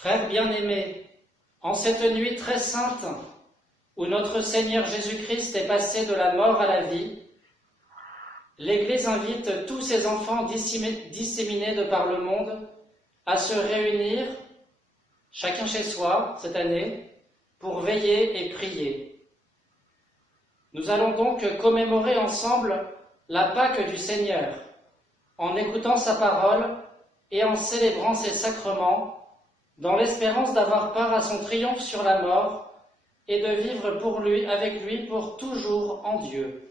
Frères bien-aimés, en cette nuit très sainte, où notre Seigneur Jésus-Christ est passé de la mort à la vie, l'Église invite tous ses enfants disséminés de par le monde à se réunir, chacun chez soi, cette année, pour veiller et prier. Nous allons donc commémorer ensemble la Pâque du Seigneur, en écoutant sa parole et en célébrant ses sacrements, dans l'espérance d'avoir part à son triomphe sur la mort et de vivre avec lui pour toujours en Dieu.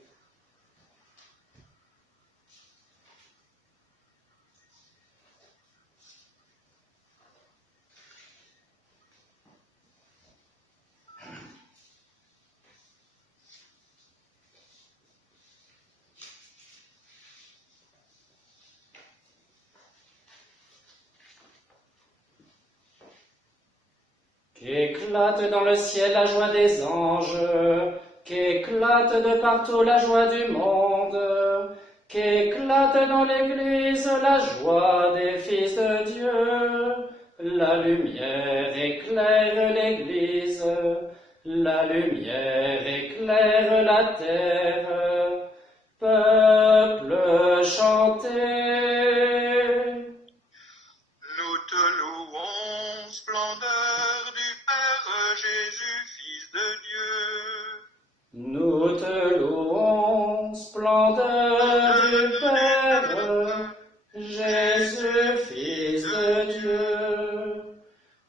Qu'éclate dans le ciel la joie des anges, qu'éclate de partout la joie du monde, qu'éclate dans l'Église la joie des fils de Dieu. La lumière éclaire l'Église, la lumière éclaire la terre. Peuple, chantez. Nous te louons, splendeur du Père Jésus, Fils de Dieu. Nous te louons, splendeur du Père, Jésus, Fils de Dieu.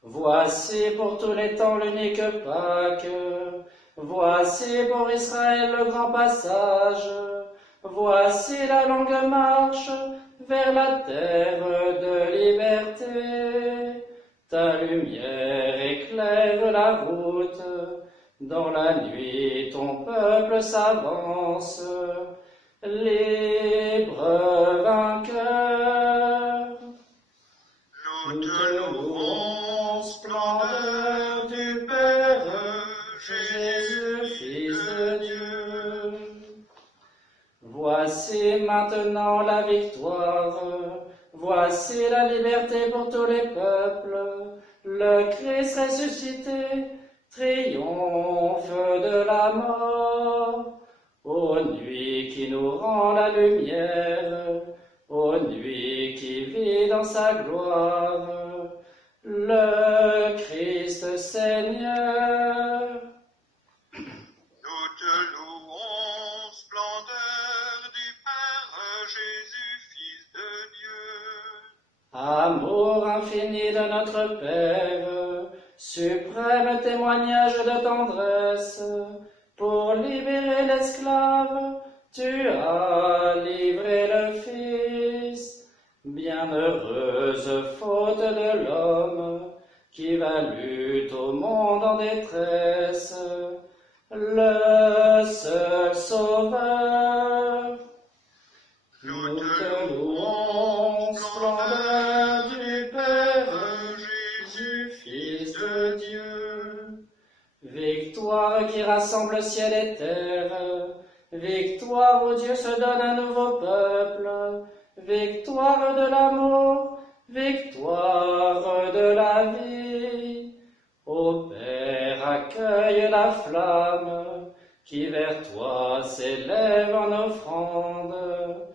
Voici pour tous les temps l'unique Pâque, voici pour Israël le grand passage, voici la longue marche vers la terre de liberté. Ta lumière éclaire la route, dans la nuit ton peuple s'avance, libre vainqueur. Nous te louons, splendeur du Père Jésus, Fils de Dieu. Voici maintenant la victoire, voici la liberté pour tous les peuples, le Christ ressuscité triomphe de la mort. Ô nuit qui nous rend la lumière, ô nuit qui vit dans sa gloire, le Christ Seigneur. Nous te louons, splendeur du Père Jésus, Fils de Dieu. Amour infini de notre Père, suprême témoignage de tendresse, pour libérer l'esclave, tu as livré le Fils. Bienheureuse faute de l'homme, qui valut au monde en détresse, le seul Sauveur. Nous te louons, splendeur du Père Jésus, Fils de Dieu. Victoire qui rassemble ciel et terre, victoire où Dieu se donne un nouveau peuple, victoire de l'amour, victoire de la vie. Ô Père, accueille la flamme qui vers toi s'élève en offrande,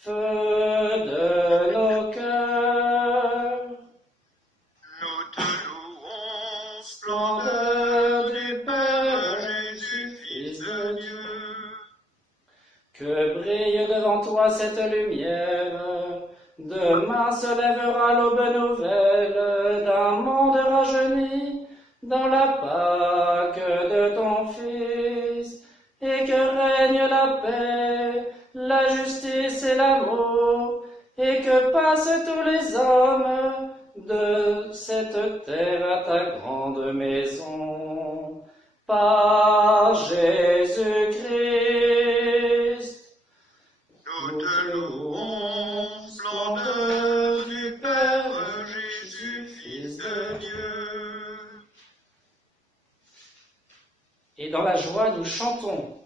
feu de nos cœurs. Nous te louons, splendeur du Père Jésus, Fils de Dieu. Que brille devant toi cette lumière, demain se lèvera l'aube nouvelle d'un monde rajeuni dans la Pâque de ton Fils, et que règne la paix, la justice et l'amour, et que passent tous les hommes de cette terre à ta grande maison, par Jésus-Christ. Nous te louons, splendeur du Père Jésus, Fils de Dieu. Et dans la joie, nous chantons.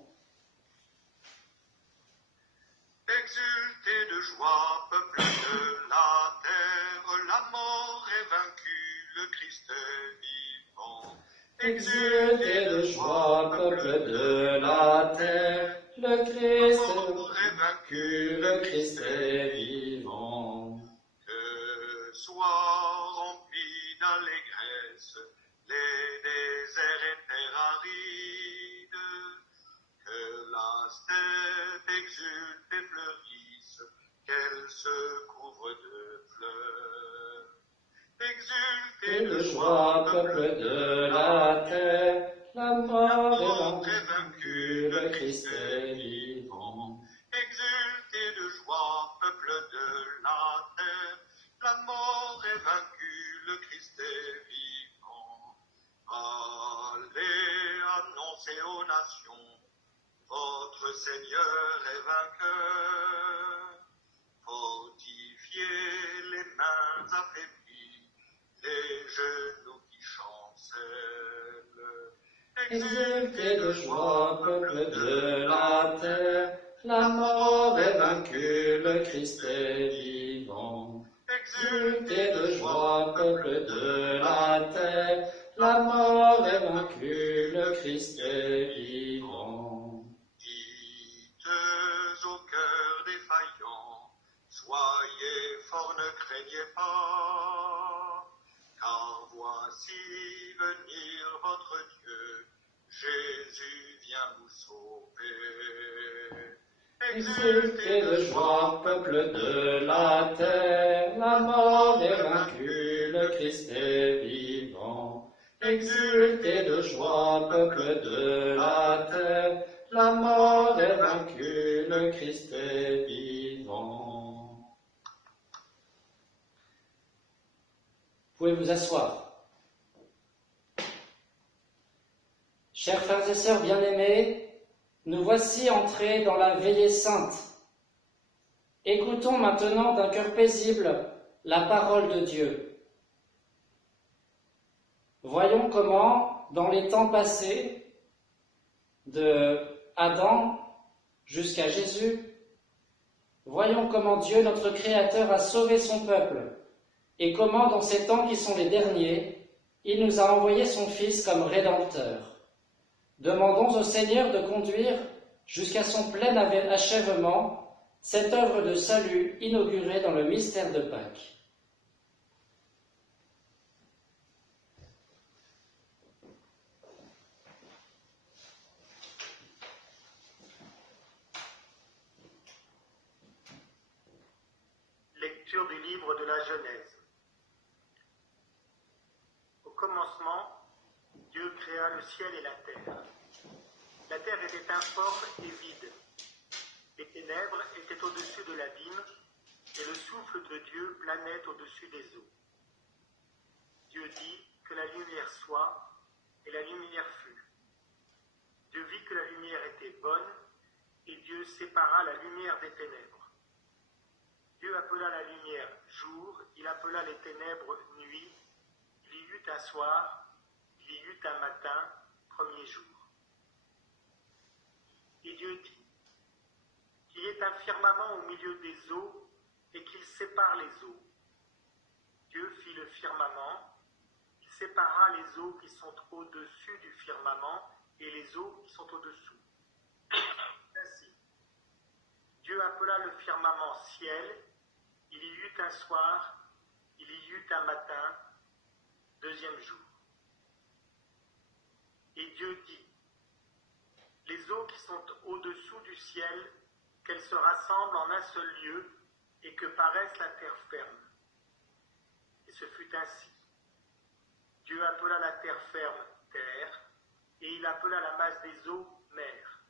Exultez de joie, peuple de la terre, la mort est vaincue, le Christ Christ vivant. Exultez de joie, peuple de la terre, le Christ est vaincu, le Christ est vivant. que soient remplis d'allégresse les déserts et terres arides, que la steppe exulte et fleurisse, qu'elle se couvre de fleurs. Et Exultez de joie, peuple de la terre, la mort est vaincue, le Christ est vivant. Exultez de joie, peuple de la terre, la mort est vaincue, le Christ est vivant. Allez annoncer aux nations, votre Seigneur est vainqueur. Fortifiez les mains affaiblies, les genoux qui chancellent. Exultez de joie, peuple de la terre, la mort est vaincue, le Christ est vivant. Exultez de joie, peuple de la terre, la mort est vaincue, le Christ est vivant. Dites au cœur défaillant, soyez forts, ne craignez pas, car voici venir votre Dieu, Jésus vient vous sauver. Exultez de joie, peuple de la terre, la mort est vaincue, le Christ est vivant. Exultez de joie, peuple de la terre, la mort est vaincue, le Christ est vivant. Vous pouvez vous asseoir. Chers frères et sœurs bien-aimés, nous voici entrés dans la veillée sainte. Écoutons maintenant d'un cœur paisible la parole de Dieu. Voyons comment, dans les temps passés, de Adam jusqu'à Jésus, voyons comment Dieu, notre Créateur, a sauvé son peuple, et comment, dans ces temps qui sont les derniers, il nous a envoyé son Fils comme Rédempteur. Demandons au Seigneur de conduire jusqu'à son plein achèvement cette œuvre de salut inaugurée dans le mystère de Pâques. Lecture du livre de la Genèse. Au commencement, Dieu créa le ciel et la terre. La terre était informe et vide. Les ténèbres étaient au-dessus de l'abîme, et le souffle de Dieu planait au-dessus des eaux. Dieu dit que la lumière soit, et la lumière fut. Dieu vit que la lumière était bonne, et Dieu sépara la lumière des ténèbres. Dieu appela la lumière jour, il appela les ténèbres nuit, il y eut un soir, il y eut un matin, premier jour. Et Dieu dit, qu'il y ait un firmament au milieu des eaux et qu'il sépare les eaux. Dieu fit le firmament, il sépara les eaux qui sont au-dessus du firmament et les eaux qui sont au-dessous. Ainsi, Dieu appela le firmament ciel, il y eut un soir, il y eut un matin, deuxième jour. Et Dieu dit, les eaux qui sont au-dessous du ciel, qu'elles se rassemblent en un seul lieu et que paraisse la terre ferme. Et ce fut ainsi. Dieu appela la terre ferme terre, et il appela la masse des eaux mer.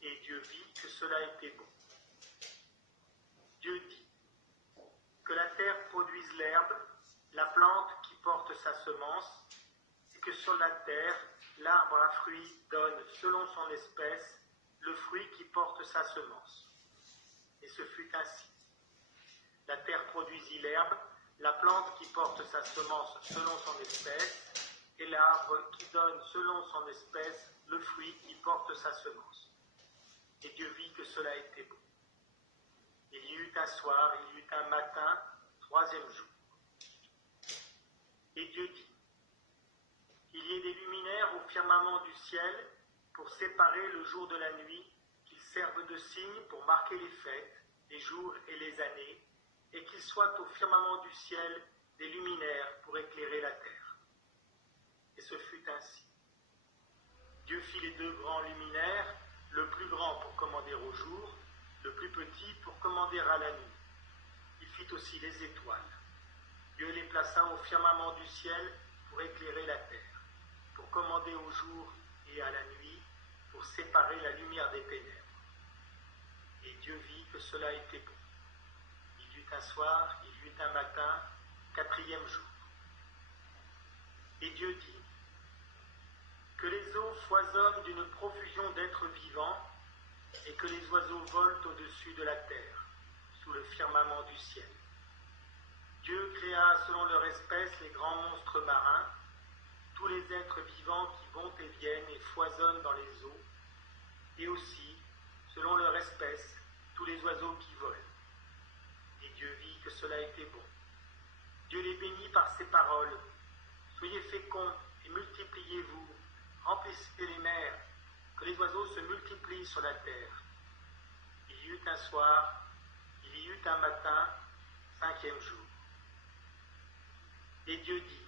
Et Dieu vit que cela était bon. Dieu dit, que la terre produise l'herbe, la plante qui porte sa semence, et que sur la terre, l'arbre à fruits donne, selon son espèce, le fruit qui porte sa semence. Et ce fut ainsi. La terre produisit l'herbe, la plante qui porte sa semence selon son espèce, et l'arbre qui donne selon son espèce le fruit qui porte sa semence. Et Dieu vit que cela était bon. Il y eut un soir, il y eut un matin, troisième jour. Et Dieu dit, qu'il y ait des luminaires au firmament du ciel pour séparer le jour de la nuit, qu'ils servent de signe pour marquer les fêtes, les jours et les années, et qu'ils soient au firmament du ciel des luminaires pour éclairer la terre. Et ce fut ainsi. Dieu fit les deux grands luminaires, le plus grand pour commander au jour, le plus petit pour commander à la nuit. Il fit aussi les étoiles. Dieu les plaça au firmament du ciel pour éclairer la terre, pour commander au jour et à la nuit, pour séparer la lumière des ténèbres. Et Dieu vit que cela était bon. Il y eut un soir, il y eut un matin, 4e jour. Et Dieu dit, que les eaux foisonnent d'une profusion d'êtres vivants, et que les oiseaux volent au-dessus de la terre, sous le firmament du ciel. Dieu créa selon leur espèce les grands monstres marins, tous les êtres vivants qui vont et viennent et foisonnent dans les eaux, et aussi, selon leur espèce, tous les oiseaux qui volent. Et Dieu vit que cela était bon. Dieu les bénit par ces paroles. Soyez féconds et multipliez-vous, remplissez les mers, que les oiseaux se multiplient sur la terre. Il y eut un soir, il y eut un matin, 5e jour. Et Dieu dit,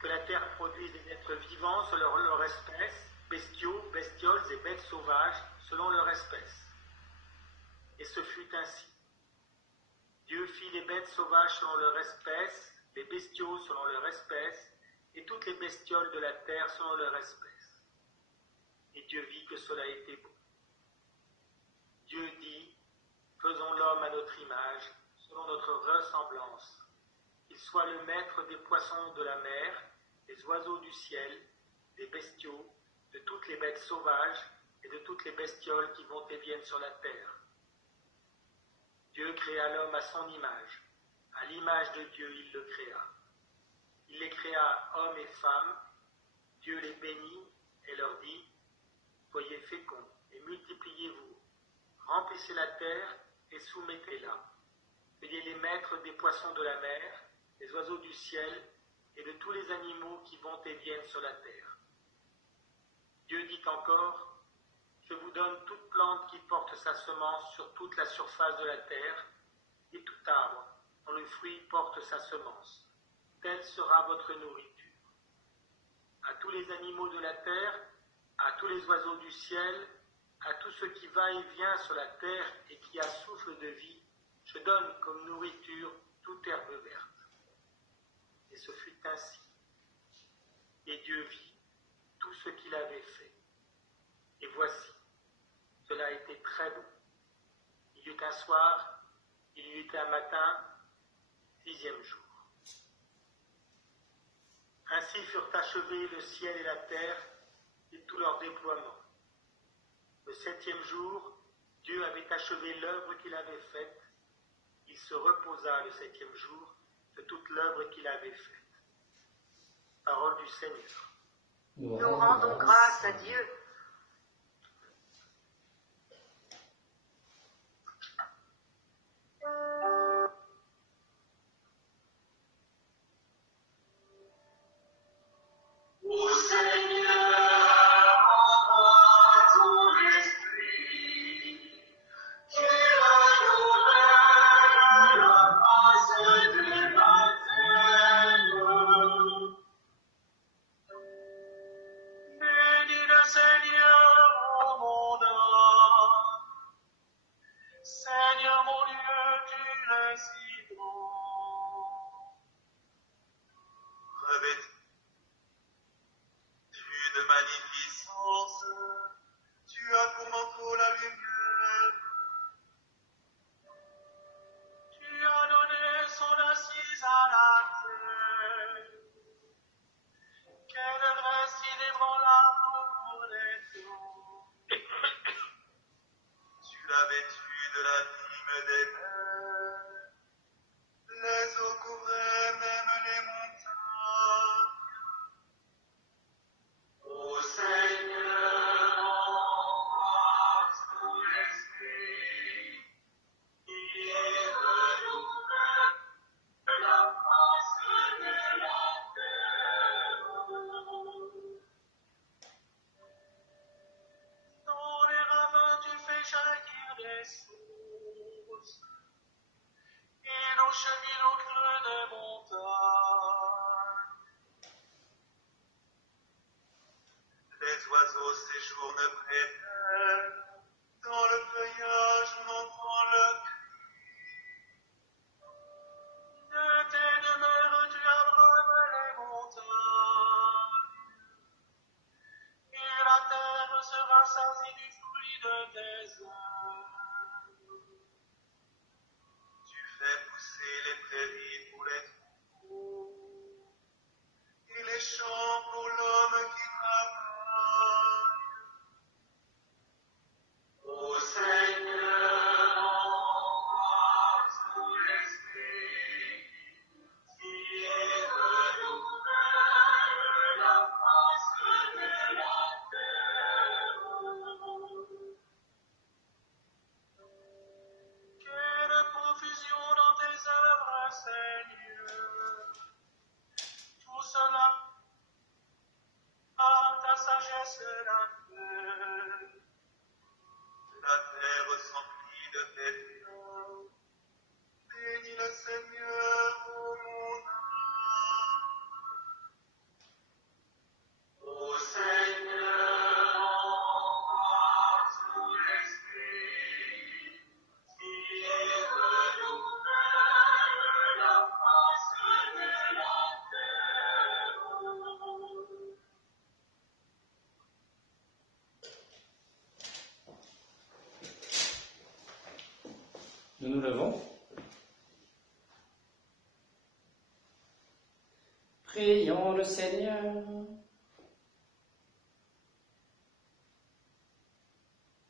que la terre produise des êtres vivants selon leur espèce, bestiaux, bestioles et bêtes sauvages selon leur espèce. Et ce fut ainsi. Dieu fit les bêtes sauvages selon leur espèce, les bestiaux selon leur espèce, et toutes les bestioles de la terre selon leur espèce. Et Dieu vit que cela était bon. Dieu dit, faisons l'homme à notre image, selon notre ressemblance, qu'il soit le maître des poissons de la mer, des oiseaux du ciel, des bestiaux, de toutes les bêtes sauvages et de toutes les bestioles qui vont et viennent sur la terre. Dieu créa l'homme à son image. À l'image de Dieu, il le créa. Il les créa hommes et femmes. Dieu les bénit et leur dit, soyez féconds et multipliez-vous. Remplissez la terre et soumettez-la. Soyez les maîtres des poissons de la mer, des oiseaux du ciel et de tous les animaux qui vont et viennent sur la terre. Dieu dit encore, je vous donne toute plante qui porte sa semence sur toute la surface de la terre, et tout arbre dont le fruit porte sa semence. Telle sera votre nourriture. À tous les animaux de la terre, à tous les oiseaux du ciel, à tout ce qui va et vient sur la terre et qui a souffle de vie, je donne comme nourriture toute herbe verte. Et ce fut ainsi. Et Dieu vit tout ce qu'il avait fait. Et voici, cela a été très beau. Il y eut un soir, il y eut un matin, 6e jour. Ainsi furent achevés le ciel et la terre et tout leur déploiement. Le 7e jour, Dieu avait achevé l'œuvre qu'il avait faite. Il se reposa le 7e jour de toute l'œuvre qu'il avait faite. Parole du Seigneur. Nous rendons grâce à Dieu. Ô Seigneur, envoie ton esprit, tu renouvelles la face de la terre. Bénis le Seigneur, ô mon âme. Seigneur mon Dieu, tu es si bon. Revêtu de magnificence, tu as pour manteau la lumière. Tu as donné son assise à la terre. Quelle grâce inébranlable pour les eaux. Tu l'as vêtu de la dîme des mers. Les eaux couvraient même les montagnes. Ô Seigneur, envoie ton des sources, et nos chemins au creux des montagnes. Les oiseaux séjournent près d'elle, dans le feuillage on entend leur cri. De tes demeures tu abreuves les montagnes, et la terre se rassasie du fruit de tes œuvres. Tu fais pousser les prairies pour les troupeaux, et les champs pour l'homme qui travaille. Ô Seigneur, envoie ton esprit, qui renouvelle la face de la terre. Quelle profusion dans tes œuvres, Seigneur. Tout cela par ta sagesse la fait. La terre s'emplit de tes biens. Bénis le Seigneur, ô mon âme. Ô Seigneur, envoie ton esprit, qui renouvelle la face de la terre. Nous nous levons. Prions le Seigneur.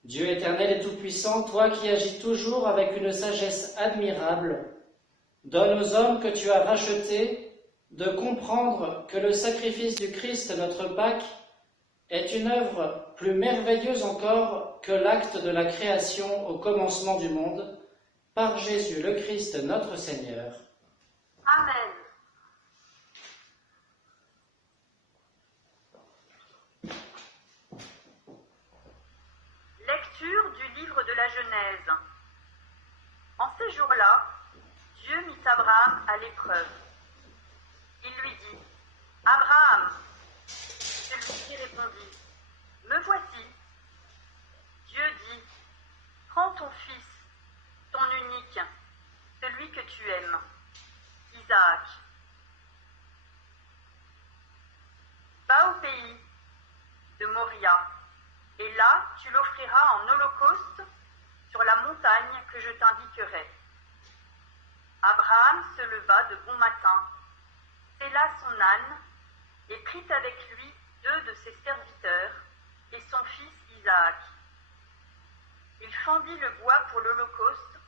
Dieu éternel et tout-puissant, toi qui agis toujours avec une sagesse admirable, donne aux hommes que tu as rachetés de comprendre que le sacrifice du Christ, notre Pâque, est une œuvre plus merveilleuse encore que l'acte de la création au commencement du monde, par Jésus le Christ notre Seigneur. Amen. Lecture du livre de la Genèse. En ces jours-là, Dieu mit Abraham à l'épreuve. Il lui dit : « Abraham !» Celui-ci répondit : « Me voici. » Dieu dit : « Prends ton fils, ton unique, celui que tu aimes, Isaac. Va au pays de Moria, et là tu l'offriras en holocauste sur la montagne que je t'indiquerai. » Abraham se leva de bon matin, sella son âne, et prit avec lui 2 de ses serviteurs et son fils Isaac. Il fendit le bois pour l'holocauste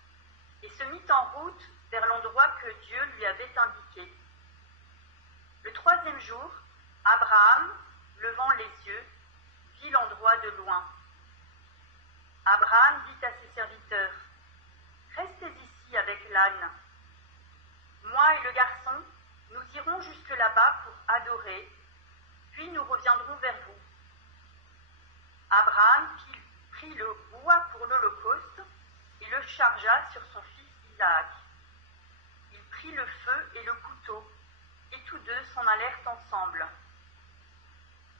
et se mit en route vers l'endroit que Dieu lui avait indiqué. Le 3e jour, Abraham, levant les yeux, vit l'endroit de loin. Abraham dit à ses serviteurs : « Restez ici avec l'âne. Moi et le garçon, nous irons jusque là-bas pour adorer, puis nous reviendrons vers vous. » Abraham prit le bois pour l'holocauste et le chargea sur son fils Isaac. Il prit le feu et le couteau, et tous 2 s'en allèrent ensemble.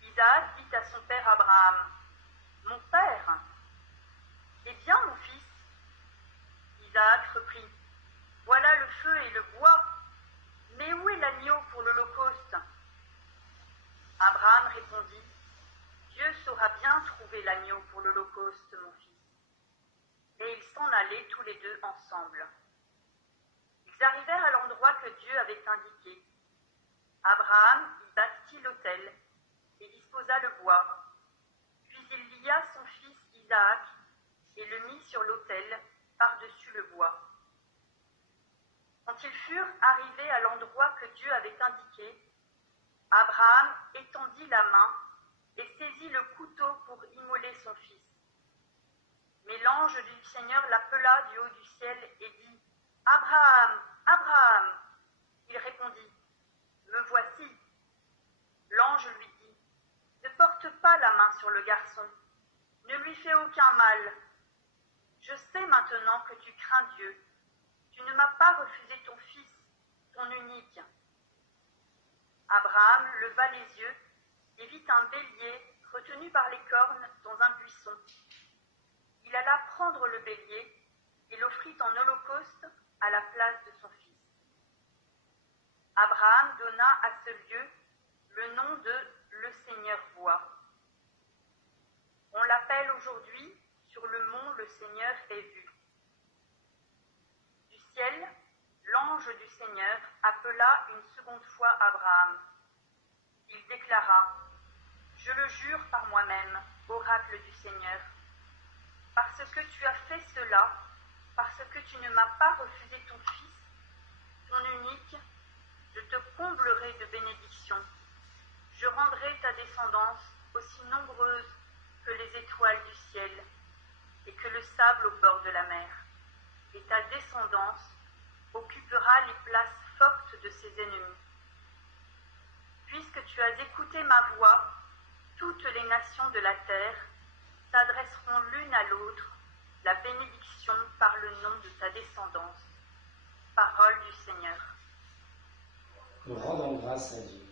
Isaac dit à son père Abraham : « Mon père !» »« Eh bien, mon fils ?» Isaac reprit : « Voilà le feu et le bois, mais où est l'agneau pour l'holocauste ?» Abraham répondit : « Dieu saura bien trouver l'agneau pour l'holocauste, mon fils. » Et ils s'en allaient tous les 2 ensemble. Ils arrivèrent à l'endroit que Dieu avait indiqué. Abraham y bâtit l'autel et disposa le bois. Puis il lia son fils Isaac et le mit sur l'autel par-dessus le bois. Quand ils furent arrivés à l'endroit que Dieu avait indiqué, Abraham étendit la main et saisit le couteau pour immoler son fils. Mais l'ange du Seigneur l'appela du haut du ciel et dit : « Abraham, Abraham !» Il répondit : « Me voici. » L'ange lui dit : « Ne porte pas la main sur le garçon, ne lui fais aucun mal. Je sais maintenant que tu crains Dieu. Tu ne m'as pas refusé ton fils, ton unique. » Abraham leva les yeux et vit un bélier retenu par les cornes dans un buisson. Il alla prendre le bélier et l'offrit en holocauste à la place de son fils. Abraham donna à ce lieu le nom de « Le Seigneur voit ». On l'appelle aujourd'hui sur le mont « Le Seigneur est vu ». Du ciel, l'ange du Seigneur appela une seconde fois Abraham. Il déclara : « Je le jure par moi-même, oracle du Seigneur, parce que tu as fait cela, parce que tu ne m'as pas refusé ton fils, ton unique, je te comblerai de bénédictions. Je rendrai ta descendance aussi nombreuse que les étoiles du ciel et que le sable au bord de la mer. Et ta descendance occupera les places fortes de ses ennemis. Puisque tu as écouté ma voix, toutes les nations de la terre s'adresseront l'une à l'autre la bénédiction par le nom de ta descendance. Parole du Seigneur. Nous rendons grâce à Dieu.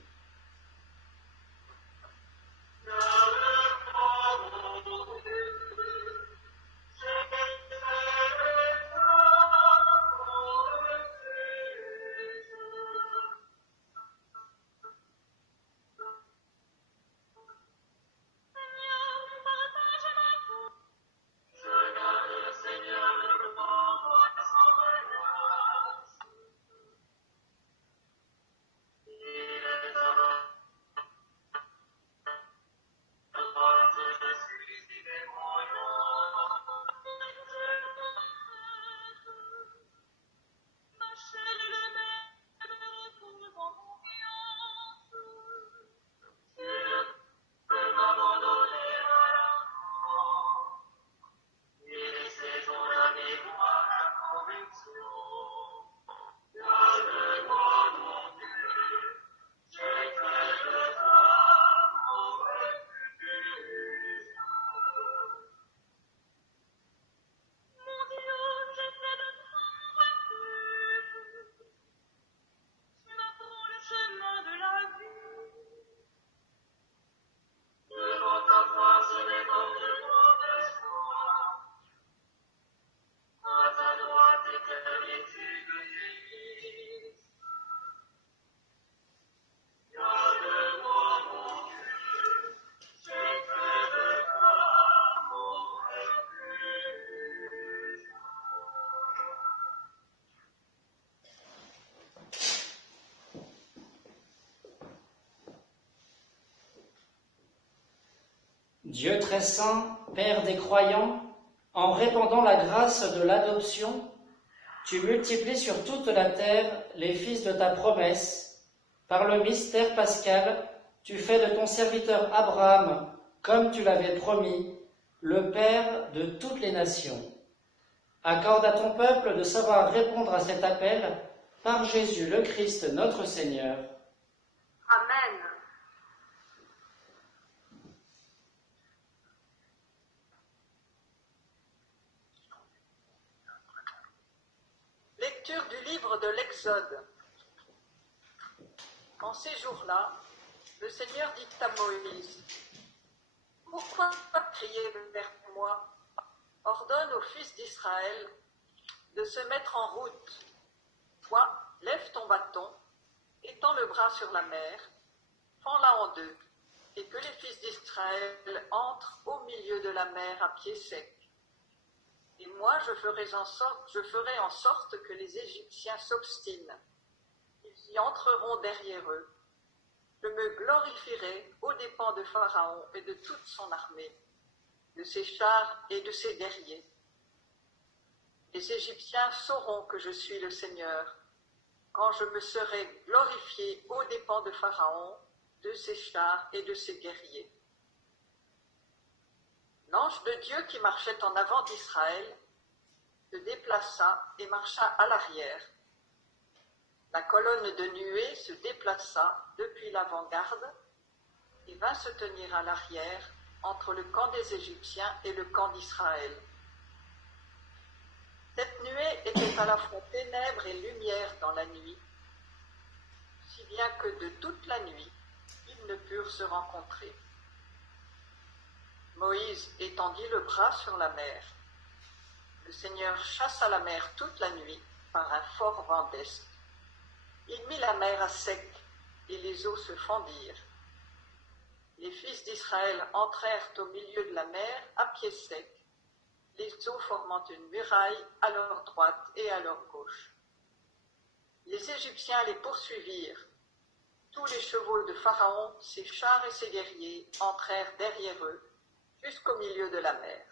Dieu très saint, Père des croyants, en répandant la grâce de l'adoption, tu multiplies sur toute la terre les fils de ta promesse. Par le mystère pascal, tu fais de ton serviteur Abraham, comme tu l'avais promis, le Père de toutes les nations. Accorde à ton peuple de savoir répondre à cet appel par Jésus le Christ notre Seigneur. Amen. Lecture du livre de l'Exode. En ces jours-là, le Seigneur dit à Moïse : « Pourquoi crier vers moi ? Ordonne aux fils d'Israël de se mettre en route. Toi, lève ton bâton, étends le bras sur la mer, fends-la en deux, et que les fils d'Israël entrent au milieu de la mer à pied sec. Et moi, je ferai en sorte que les Égyptiens s'obstinent. Ils y entreront derrière eux. Je me glorifierai aux dépens de Pharaon et de toute son armée, de ses chars et de ses guerriers. Les Égyptiens sauront que je suis le Seigneur, quand je me serai glorifié aux dépens de Pharaon, de ses chars et de ses guerriers. » L'ange de Dieu qui marchait en avant d'Israël se déplaça et marcha à l'arrière. La colonne de nuée se déplaça depuis l'avant-garde et vint se tenir à l'arrière entre le camp des Égyptiens et le camp d'Israël. Cette nuée était à la fois ténèbres et lumière dans la nuit, si bien que de toute la nuit, ils ne purent se rencontrer. Moïse étendit le bras sur la mer. Le Seigneur chassa la mer toute la nuit par un fort vent d'est. Il mit la mer à sec et les eaux se fendirent. Les fils d'Israël entrèrent au milieu de la mer à pied sec, les eaux formant une muraille à leur droite et à leur gauche. Les Égyptiens les poursuivirent. Tous les chevaux de Pharaon, ses chars et ses guerriers entrèrent derrière eux, jusqu'au milieu de la mer.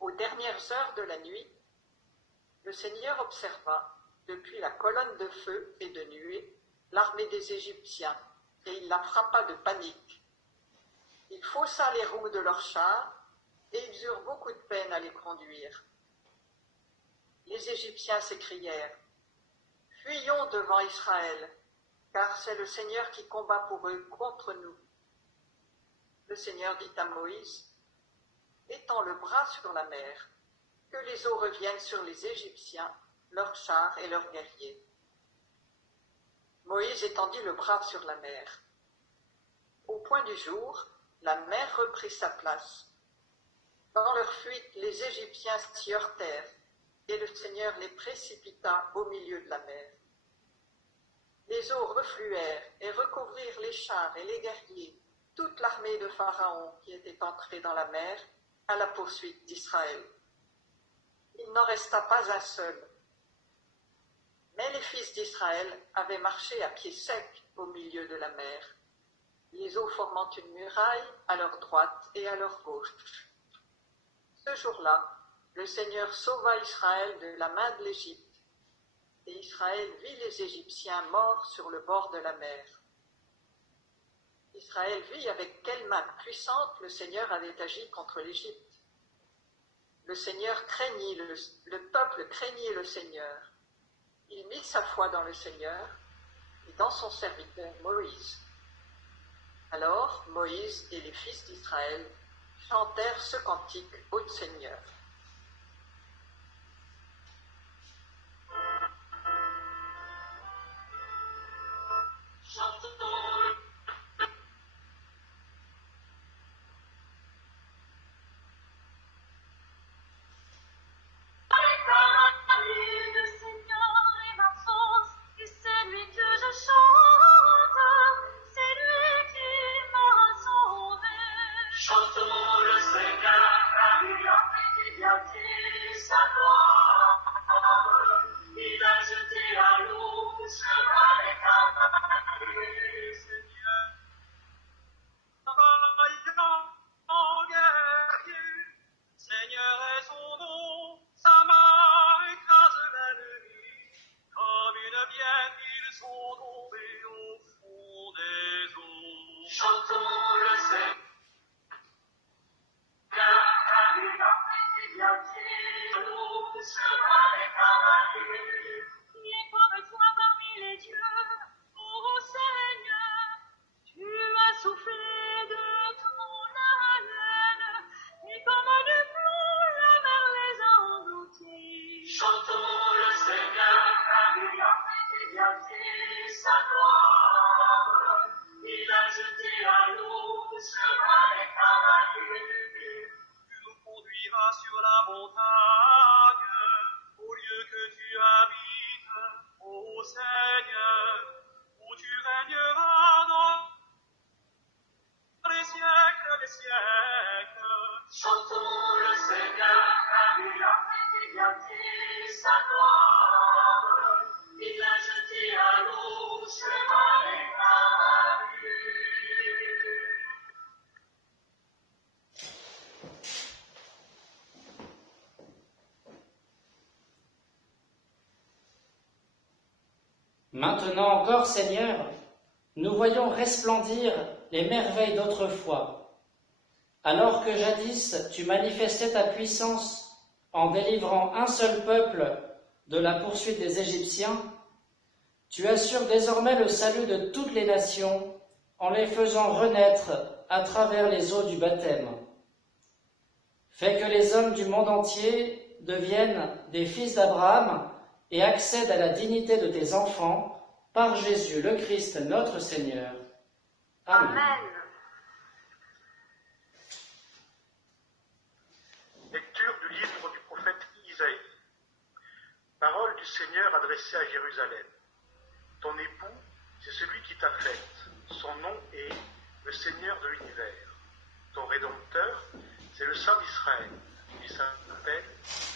Aux dernières heures de la nuit, le Seigneur observa, depuis la colonne de feu et de nuée, l'armée des Égyptiens, et il la frappa de panique. Il faussa les roues de leurs chars, et ils eurent beaucoup de peine à les conduire. Les Égyptiens s'écrièrent, « Fuyons devant Israël, car c'est le Seigneur qui combat pour eux contre nous. » Le Seigneur dit à Moïse, « Étends le bras sur la mer, que les eaux reviennent sur les Égyptiens, leurs chars et leurs guerriers. » Moïse étendit le bras sur la mer. Au point du jour, la mer reprit sa place. Dans leur fuite, les Égyptiens s'y heurtèrent, et le Seigneur les précipita au milieu de la mer. Les eaux refluèrent et recouvrirent les chars et les guerriers, toute l'armée de Pharaon qui était entrée dans la mer à la poursuite d'Israël. Il n'en resta pas un seul. Mais les fils d'Israël avaient marché à pied sec au milieu de la mer, les eaux formant une muraille à leur droite et à leur gauche. Ce jour-là, le Seigneur sauva Israël de la main de l'Égypte, et Israël vit les Égyptiens morts sur le bord de la mer. Israël vit avec quelle main puissante le Seigneur avait agi contre l'Égypte. Le peuple craignit le Seigneur. Il mit sa foi dans le Seigneur et dans son serviteur Moïse. Alors Moïse et les fils d'Israël chantèrent ce cantique au Seigneur. Maintenant encore, Seigneur, nous voyons resplendir les merveilles d'autrefois, alors que jadis tu manifestais ta puissance en délivrant un seul peuple de la poursuite des Égyptiens. Tu assures désormais le salut de toutes les nations en les faisant renaître à travers les eaux du baptême. Fais que les hommes du monde entier deviennent des fils d'Abraham et accèdent à la dignité de tes enfants par Jésus le Christ notre Seigneur. Amen. Amen. Lecture du livre du prophète Isaïe. Parole du Seigneur adressée à Jérusalem. Ton époux, c'est celui qui t'a faite. Son nom est le Seigneur de l'univers. Ton Rédempteur, c'est le Saint d'Israël. Il s'appelle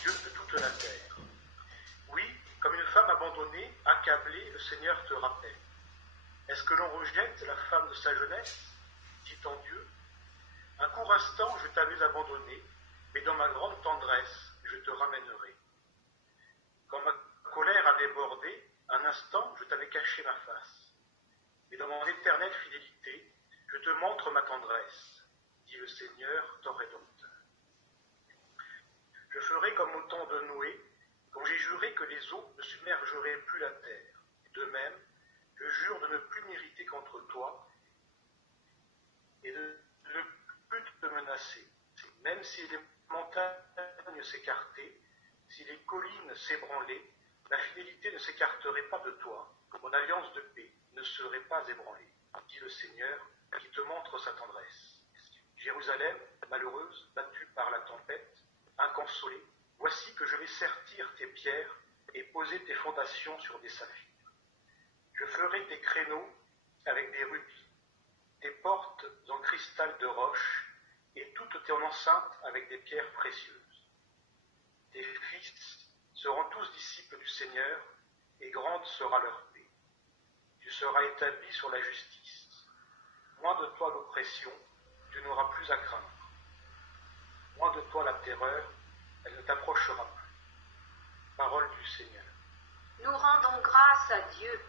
Dieu de toute la terre. Oui, comme une femme abandonnée, accablée, le Seigneur te rappelle. Est-ce que l'on rejette la femme de sa jeunesse, dit-en Dieu? Un court instant, je t'avais abandonné, mais dans ma grande tendresse, je te ramènerai. Quand ma colère a débordé, un instant, je t'avais caché ma face. Mais dans mon éternelle fidélité, je te montre ma tendresse, dit le Seigneur, ton Rédempteur. Je ferai comme au temps de Noé, quand j'ai juré que les eaux ne submergeraient plus la terre. De même, je jure de ne plus m'irriter contre toi et de ne plus te menacer. Même si les montagnes s'écartaient, si les collines s'ébranlaient, ma fidélité ne s'écarterait pas de toi. Mon alliance de paix ne serait pas ébranlée, dit le Seigneur, qui te montre sa tendresse. Jérusalem, malheureuse, battue par la tempête, inconsolée, voici que je vais sertir tes pierres et poser tes fondations sur des saphirs. Je ferai tes créneaux avec des rubis, tes portes en cristal de roche, et toutes tes enceintes avec des pierres précieuses. Tes fils seront tous disciples du Seigneur, et grande sera leur paix. Tu seras établi sur la justice. Loin de toi l'oppression, tu n'auras plus à craindre. Loin de toi la terreur, elle ne t'approchera plus. Parole du Seigneur. Nous rendons grâce à Dieu.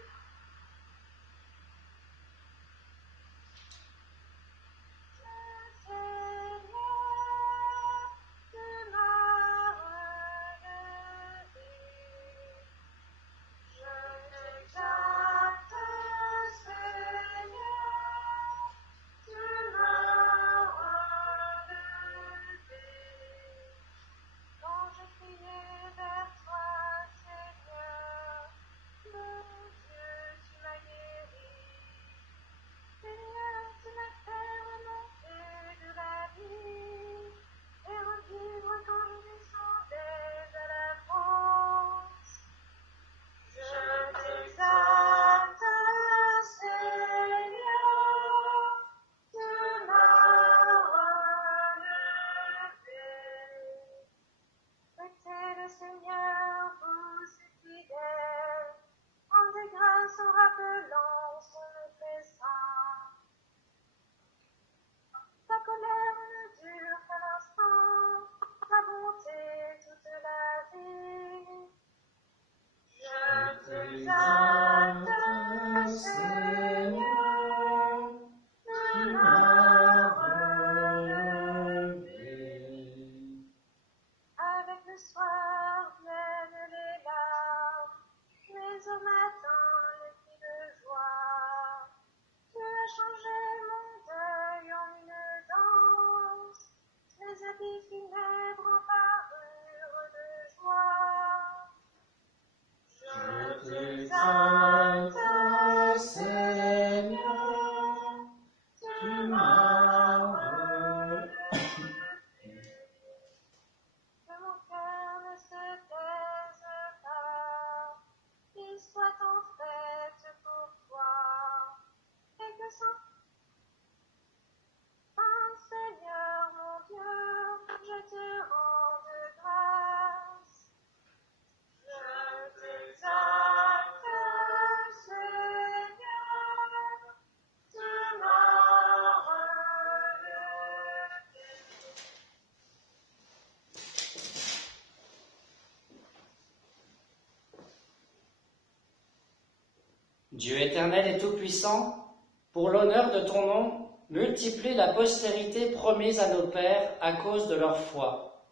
Dieu éternel et tout-puissant, pour l'honneur de ton nom, multiplie la postérité promise à nos pères à cause de leur foi.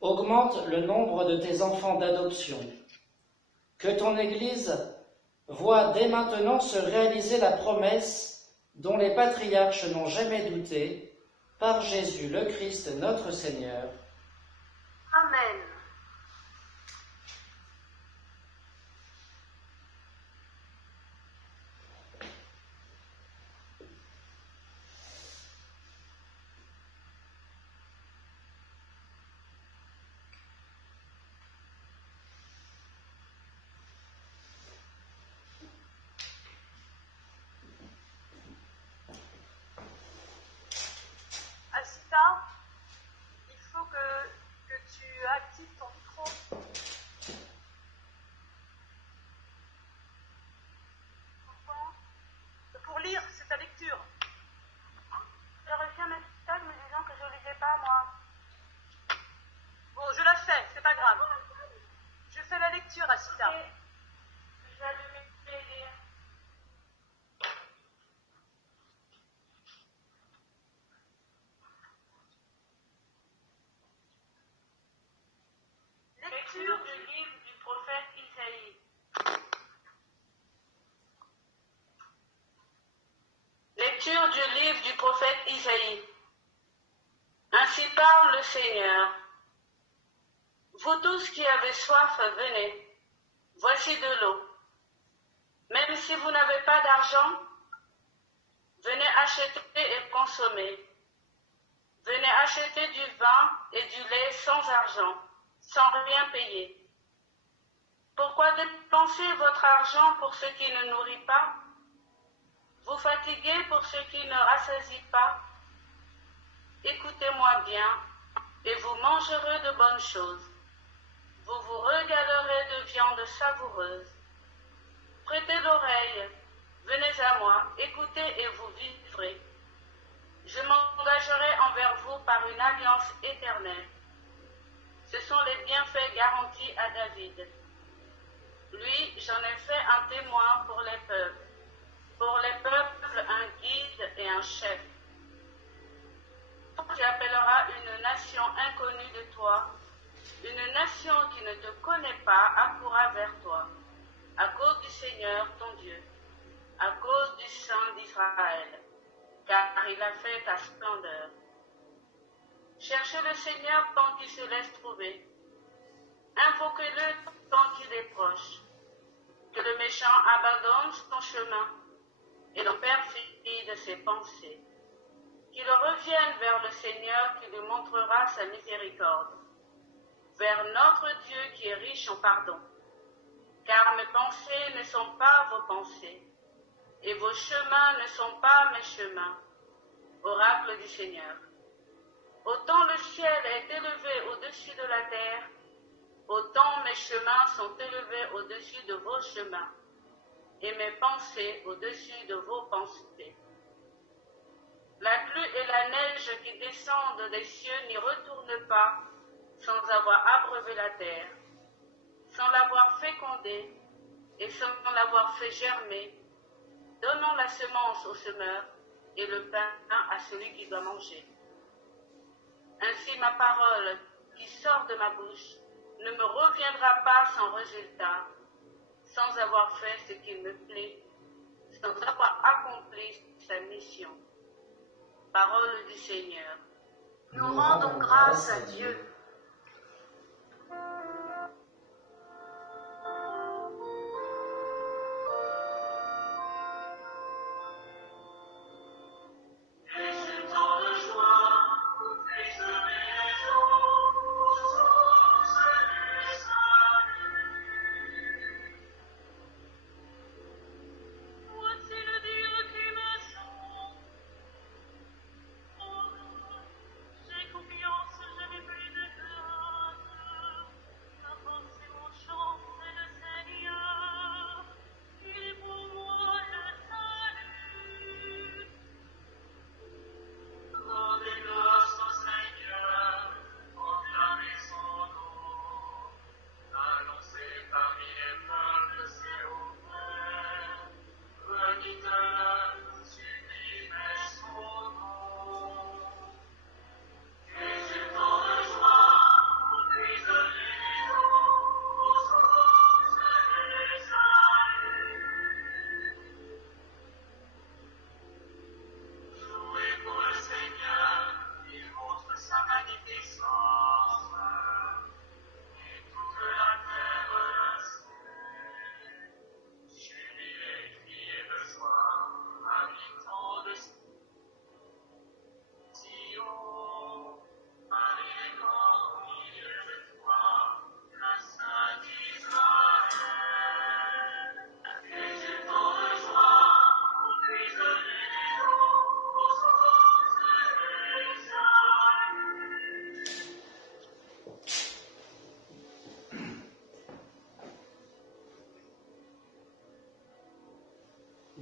Augmente le nombre de tes enfants d'adoption. Que ton Église voie dès maintenant se réaliser la promesse dont les patriarches n'ont jamais douté, par Jésus le Christ notre Seigneur. Amen. prophète Isaïe. Ainsi parle le Seigneur. Vous tous qui avez soif, venez. Voici de l'eau. Même si vous n'avez pas d'argent, venez acheter et consommer. Venez acheter du vin et du lait sans argent, sans rien payer. Pourquoi dépenser votre argent pour ce qui ne nourrit pas? Vous fatiguez pour ce qui ne rassasie pas? Écoutez-moi bien, et vous mangerez de bonnes choses. Vous vous régalerez de viande savoureuse. Prêtez l'oreille, venez à moi, écoutez et vous vivrez. Je m'engagerai envers vous par une alliance éternelle. Ce sont les bienfaits garantis à David. Lui, j'en ai fait un témoin pour les peuples un guide et un chef. Tu appelleras une nation inconnue de toi, une nation qui ne te connaît pas accourra vers toi, à cause du Seigneur ton Dieu, à cause du Saint d'Israël, car il a fait ta splendeur. Cherchez le Seigneur tant qu'il se laisse trouver. Invoquez-le tant qu'il est proche. Que le méchant abandonne son chemin et le perfide ses pensées. Qu'il revienne vers le Seigneur qui lui montrera sa miséricorde. Vers notre Dieu qui est riche en pardon. Car mes pensées ne sont pas vos pensées, et vos chemins ne sont pas mes chemins. Oracle du Seigneur. Autant le ciel est élevé au-dessus de la terre, autant mes chemins sont élevés au-dessus de vos chemins, et mes pensées au-dessus de vos pensées. La pluie et la neige qui descendent des cieux n'y retournent pas sans avoir abreuvé la terre, sans l'avoir fécondée et sans l'avoir fait germer, donnant la semence au semeur et le pain à celui qui doit manger. Ainsi ma parole qui sort de ma bouche ne me reviendra pas sans résultat, sans avoir fait ce qu'il me plaît, sans avoir accompli sa mission. Parole du Seigneur. Nous rendons grâce à Dieu.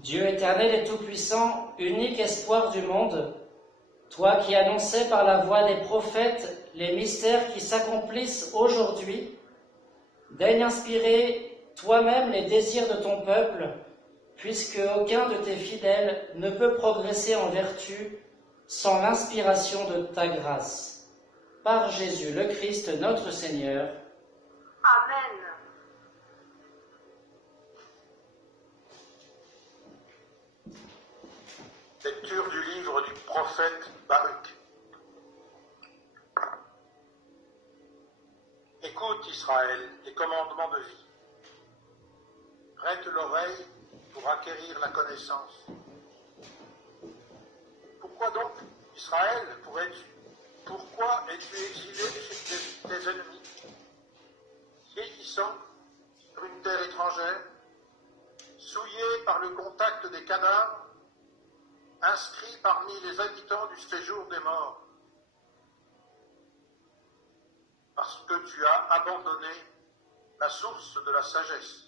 Dieu éternel et tout-puissant, unique espoir du monde, toi qui annonçais par la voix des prophètes les mystères qui s'accomplissent aujourd'hui, daigne inspirer toi-même les désirs de ton peuple, puisque aucun de tes fidèles ne peut progresser en vertu sans l'inspiration de ta grâce. Par Jésus le Christ notre Seigneur. Amen. Lecture du livre du prophète Baruch. Écoute, Israël, les commandements de vie. Prête l'oreille pour acquérir la connaissance. Pourquoi donc, Israël, pourquoi es-tu exilé chez tes ennemis, vieillissant sur une terre étrangère, souillé par le contact des cadavres, inscrit parmi les habitants du séjour des morts, parce que tu as abandonné la source de la sagesse.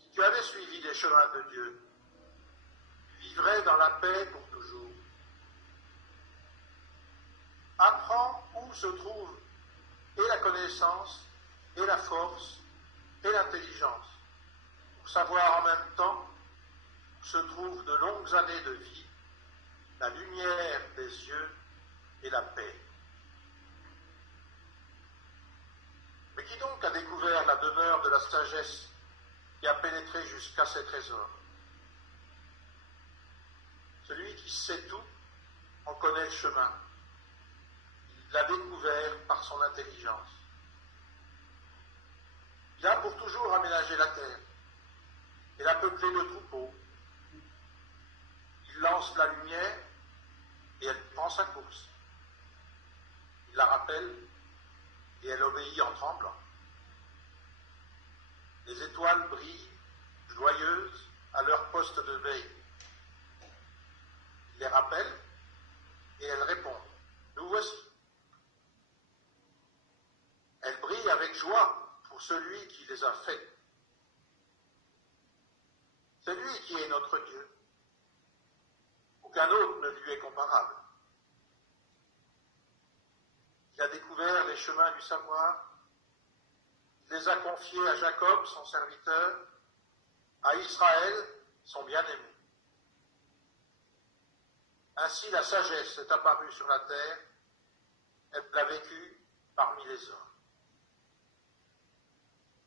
Si tu avais suivi les chemins de Dieu, tu vivrais dans la paix pour toujours. Apprends où se trouvent et la connaissance, et la force, et l'intelligence, pour savoir en même temps où se trouvent de longues années de vie, la lumière des yeux et la paix. Mais qui donc a découvert la demeure de la sagesse qui a pénétré jusqu'à ses trésors? Celui qui sait tout en connaît le chemin. Il l'a découvert par son intelligence. Il a pour toujours aménagé la terre et l'a peuplée de troupeaux. Il lance la lumière et elle prend sa course. Il la rappelle et elle obéit en tremblant. Les étoiles brillent, joyeuses, à leur poste de veille. Il les rappelle et elles répondent. Nous voici. Elles brillent avec joie pour celui qui les a faites. C'est lui qui est notre Dieu. Aucun autre ne lui est comparable. Il a découvert les chemins du savoir. Il les a confiés à Jacob, son serviteur, à Israël, son bien-aimé. Ainsi la sagesse est apparue sur la terre, elle l'a vécue parmi les hommes.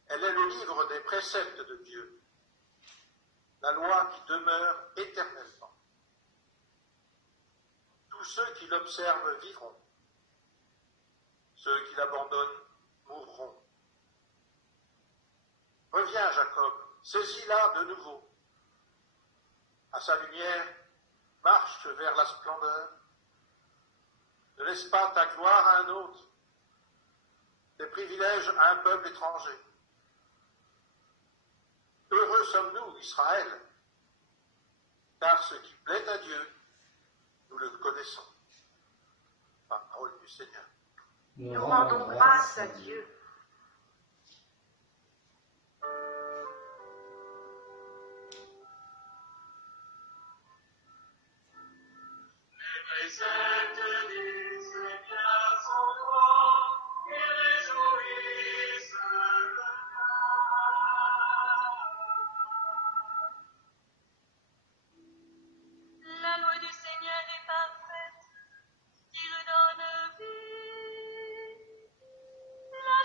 Elle est le livre des préceptes de Dieu, la loi qui demeure éternellement. Tous ceux qui l'observent vivront, ceux qui l'abandonnent mourront. Reviens, Jacob, saisis-la de nouveau. À sa lumière, marche vers la splendeur. Ne laisse pas ta gloire à un autre, tes privilèges à un peuple étranger. Heureux sommes-nous, Israël, car ce qui plaît à Dieu, nous le connaissons. Parole du Seigneur. Nous rendons grâce à Dieu. Les préceptes du Seigneur sont bons et réjouissent le cœur. La loi du Seigneur est parfaite, qui redonne vie. La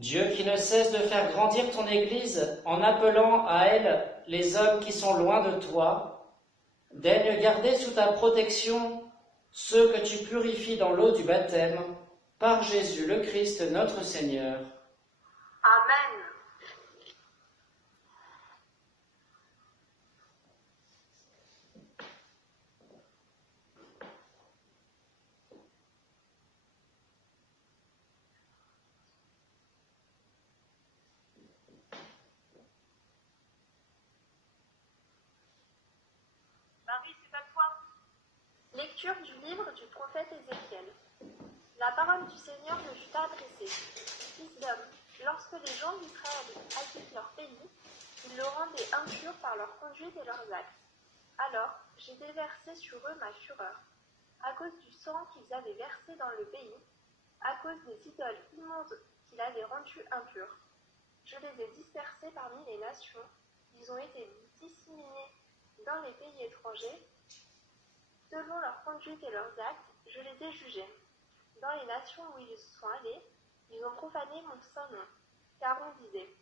Dieu qui ne cesse de faire grandir ton Église en appelant à elle les hommes qui sont loin de toi, daigne garder sous ta protection ceux que tu purifies dans l'eau du baptême, par Jésus le Christ notre Seigneur. Amen. Marie, c'est à toi. Lecture du livre du prophète Ézéchiel. La parole du Seigneur me fut adressée. Fils d'homme, lorsque les gens d'Israël acquittent leur pays, ils le rendaient impur par leur conduite et leurs actes. Alors, j'ai déversé sur eux ma fureur, à cause du sang qu'ils avaient versé dans le pays, à cause des idoles immondes qu'ils avaient rendues impures. Je les ai dispersés parmi les nations, ils ont été disséminés dans les pays étrangers. Selon leur conduite et leurs actes, je les ai jugés. Dans les nations où ils sont allés, ils ont profané mon saint nom, car on disait,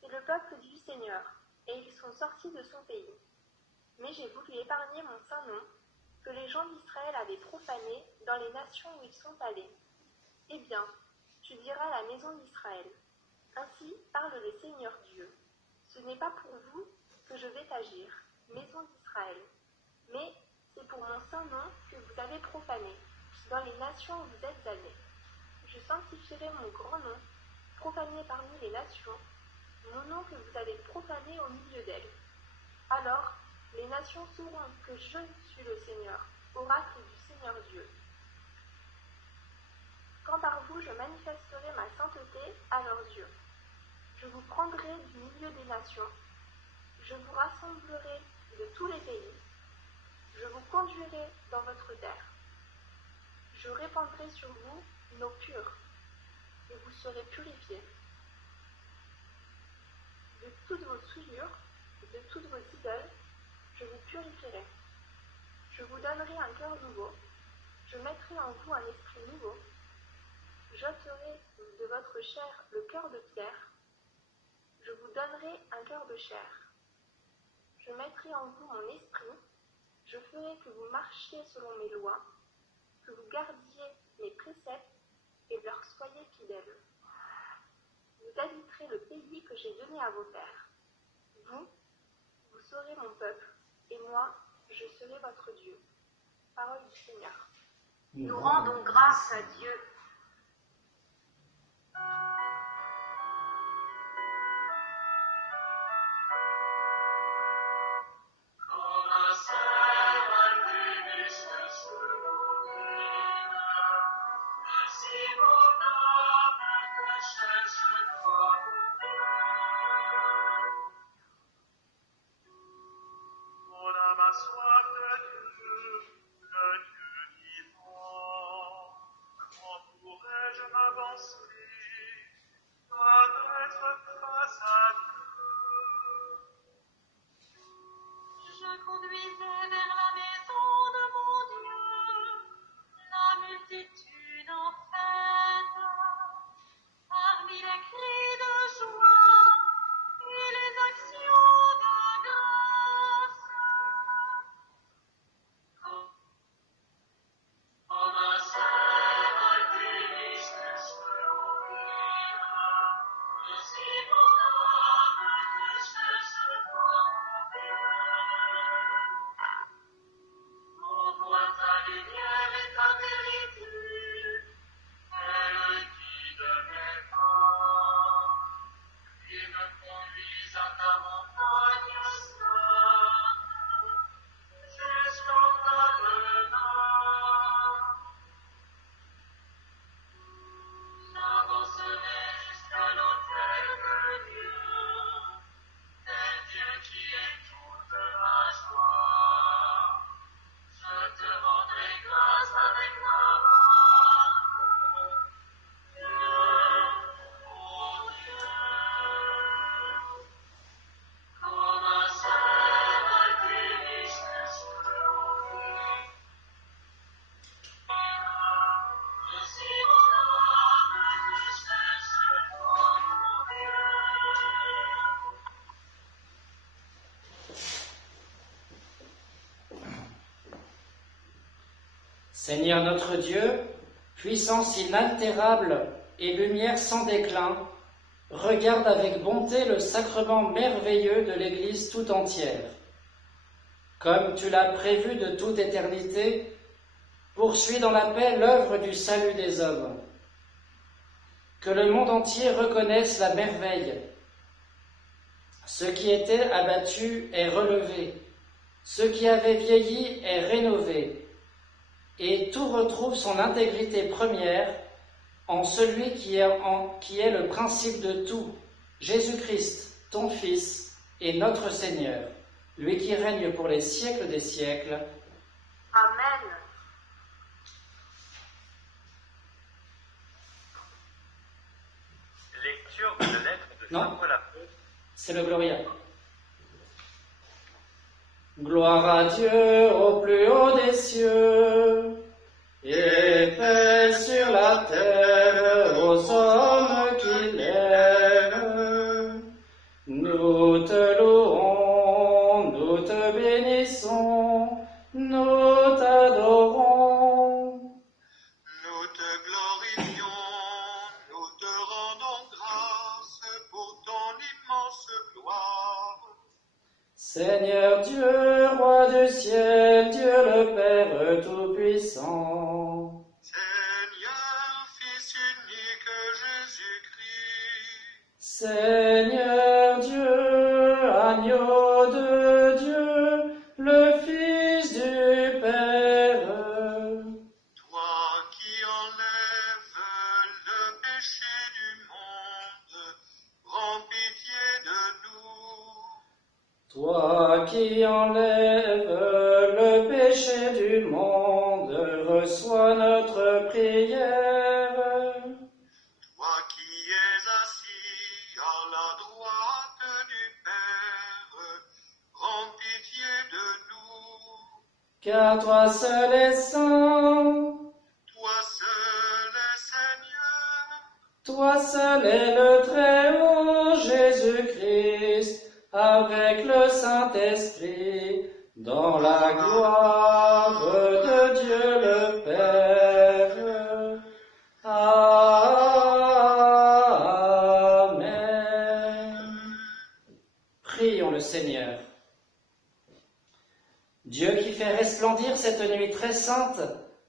c'est le peuple du Seigneur, et ils sont sortis de son pays. Mais j'ai voulu épargner mon saint nom, que les gens d'Israël avaient profané dans les nations où ils sont allés. Eh bien, tu diras à la maison d'Israël, ainsi parle le Seigneur Dieu. Ce n'est pas pour vous que je vais agir, maison d'Israël, mais c'est pour mon saint nom que vous avez profané, dans les nations où vous êtes allés. Je sanctifierai mon grand nom, profané parmi les nations, mon nom que vous avez profané au milieu d'elles. Alors, les nations sauront que je suis le Seigneur, oracle du Seigneur Dieu. Quand par vous je manifesterai ma sainteté à leurs yeux, je vous prendrai du milieu des nations, je vous rassemblerai de tous les pays, je vous conduirai dans votre terre. Je répandrai sur vous une eau pure, et vous serez purifiés. De toutes vos souillures, de toutes vos idoles, je vous purifierai. Je vous donnerai un cœur nouveau, je mettrai en vous un esprit nouveau. J'ôterai de votre chair le cœur de pierre, je vous donnerai un cœur de chair. Je mettrai en vous mon esprit, je ferai que vous marchiez selon mes lois, que vous gardiez mes préceptes et leur soyez fidèles. Vous habiterez le pays que j'ai donné à vos pères. Vous serez mon peuple, et moi, je serai votre Dieu. Parole du Seigneur. Nous rendons grâce à Dieu. Mon âme a soif de Dieu, le Dieu vivant. Quand pourrais-je m'avancer, paraître face à Dieu? Je conduisais vers la maison de mon Dieu la multitude en fête, parmi les cris de joie et les actions de grâce. Comme un cerf triste sur l'eau, ainsi mon âme cherche toi, mon Dieu. On voit ta lumière et ta vérité. Seigneur notre Dieu, puissance inaltérable et lumière sans déclin, regarde avec bonté le sacrement merveilleux de l'Église tout entière. Comme tu l'as prévu de toute éternité, poursuis dans la paix l'œuvre du salut des hommes. Que le monde entier reconnaisse la merveille. Ce qui était abattu est relevé, ce qui avait vieilli est rénové, et tout retrouve son intégrité première en celui qui est le principe de tout, Jésus-Christ, ton Fils et notre Seigneur, lui qui règne pour les siècles des siècles. Amen. Lecture de la lettre de Non. Saint Paul apôtre. C'est le Gloria. Gloire à Dieu au plus haut des cieux, et paix sur la terre aux hommes qu'il aime. Nous te louons, nous te bénissons, nous t'adorons. Nous te glorifions, nous te rendons grâce pour ton immense gloire. Seigneur Dieu, roi du ciel, Dieu le Père tout-puissant. Seigneur, Fils unique Jésus-Christ. Seigneur Dieu, agneau de Dieu, le Fils du Père. Toi qui enlèves le péché du monde, prends pitié de nous. Toi qui enlèves le péché du monde, reçois notre prière. Toi qui es assis à la droite du Père, prends pitié de nous. Car toi seul es saint, Toi seul est Seigneur, toi seul est le Très-Haut Jésus-Christ, avec le Saint-Esprit, dans la gloire de Dieu le Père. Amen. Prions le Seigneur. Dieu qui fait resplendir cette nuit très sainte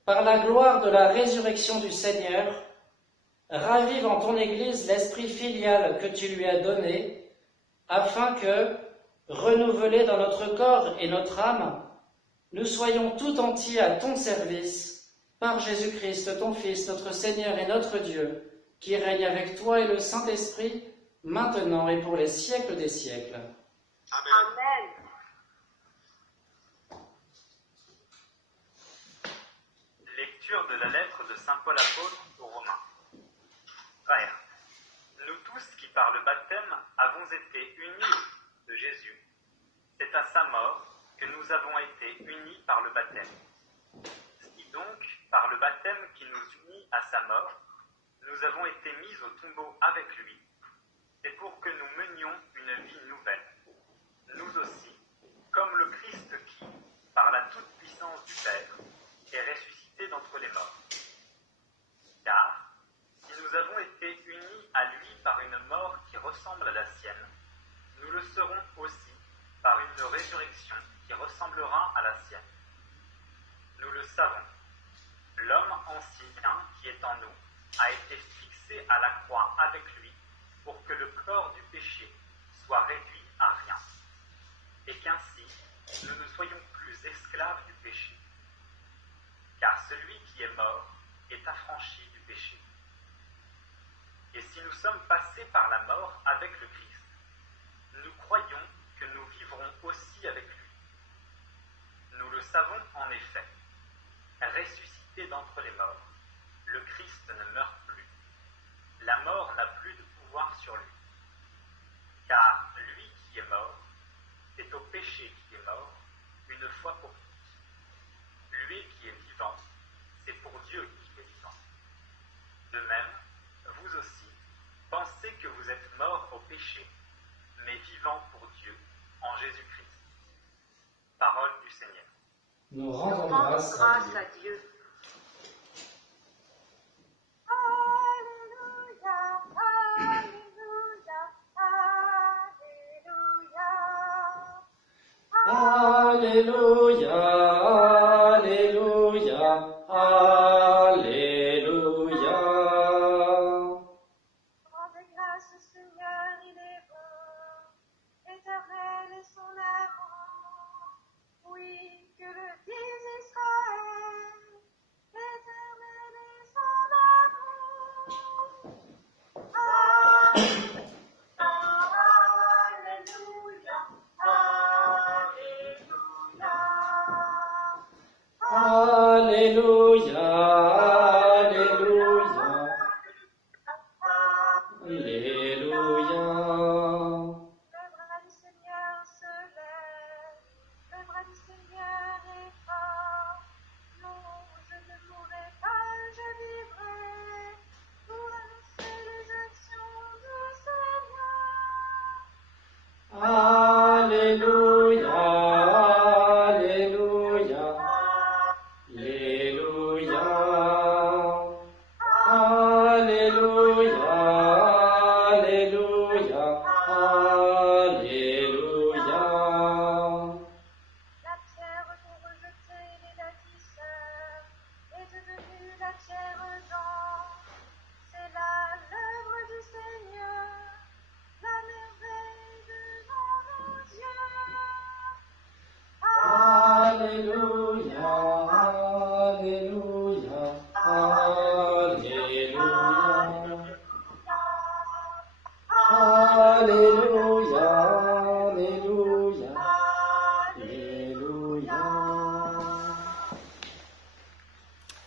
par la gloire de la résurrection du Seigneur, ravive en ton Église l'esprit filial que tu lui as donné, afin que, renouvelés dans notre corps et notre âme, nous soyons tout entiers à ton service, par Jésus-Christ, ton Fils, notre Seigneur et notre Dieu, qui règne avec toi et le Saint-Esprit, maintenant et pour les siècles des siècles. Amen. Amen. Lecture de la lettre de Saint Paul apôtre aux Romains. Frères, nous tous qui par le baptême avons été unis de Jésus, c'est à sa mort que nous avons été unis par le baptême. Si donc, par le baptême qui nous unit à sa mort, nous avons été mis au tombeau avec lui, c'est pour que nous menions une vie nouvelle. Nous aussi, comme le Christ qui, par la toute-puissance du Père, est ressuscité d'entre les morts. Car, si nous avons été unis à lui par une mort qui ressemble à la sienne, nous le serons aussi par une résurrection qui ressemblera à la sienne. Nous le savons, l'homme ancien qui est en nous a été fixé à la croix avec lui pour que le corps du péché soit réduit à rien, et qu'ainsi nous ne soyons plus esclaves du péché. Car celui qui est mort est affranchi du péché. Et si nous sommes passés par la mort avec le Christ, nous croyons que nous vivrons aussi avec lui. Nous le savons en effet, ressuscité d'entre les morts, le Christ ne meurt plus. La mort n'a plus de pouvoir sur lui. Car lui qui est mort, c'est au péché qui est mort, une fois pour toutes. Lui qui est vivant, c'est pour Dieu qui est vivant. De même, vous aussi, pensez que vous êtes morts au péché, mais vivants pour Dieu en Jésus-Christ. Parole du Seigneur. Nous Nous rendons rendons grâce à grâce Dieu. à Dieu. Rendez grâce au Seigneur, il est bon, éternel est son amour. Oui, que le dise Israël, éternel est son amour. Alléluia, Alléluia, Alléluia. Alléluia, Alléluia. Le bras du Seigneur se lève, le bras du Seigneur est fort. Non, je ne mourrai pas, je vivrai pour annoncer les actions du Seigneur. Alléluia, Alléluia, Alléluia, Alléluia, Alléluia, Alléluia. La pierre qu'ont rejetée les bâtisseurs est devenue la pierre d'or. C'est là l'œuvre du Seigneur, la merveille devant nos yeux. Alléluia, Alléluia, Alléluia, Alléluia, Alléluia, Alléluia.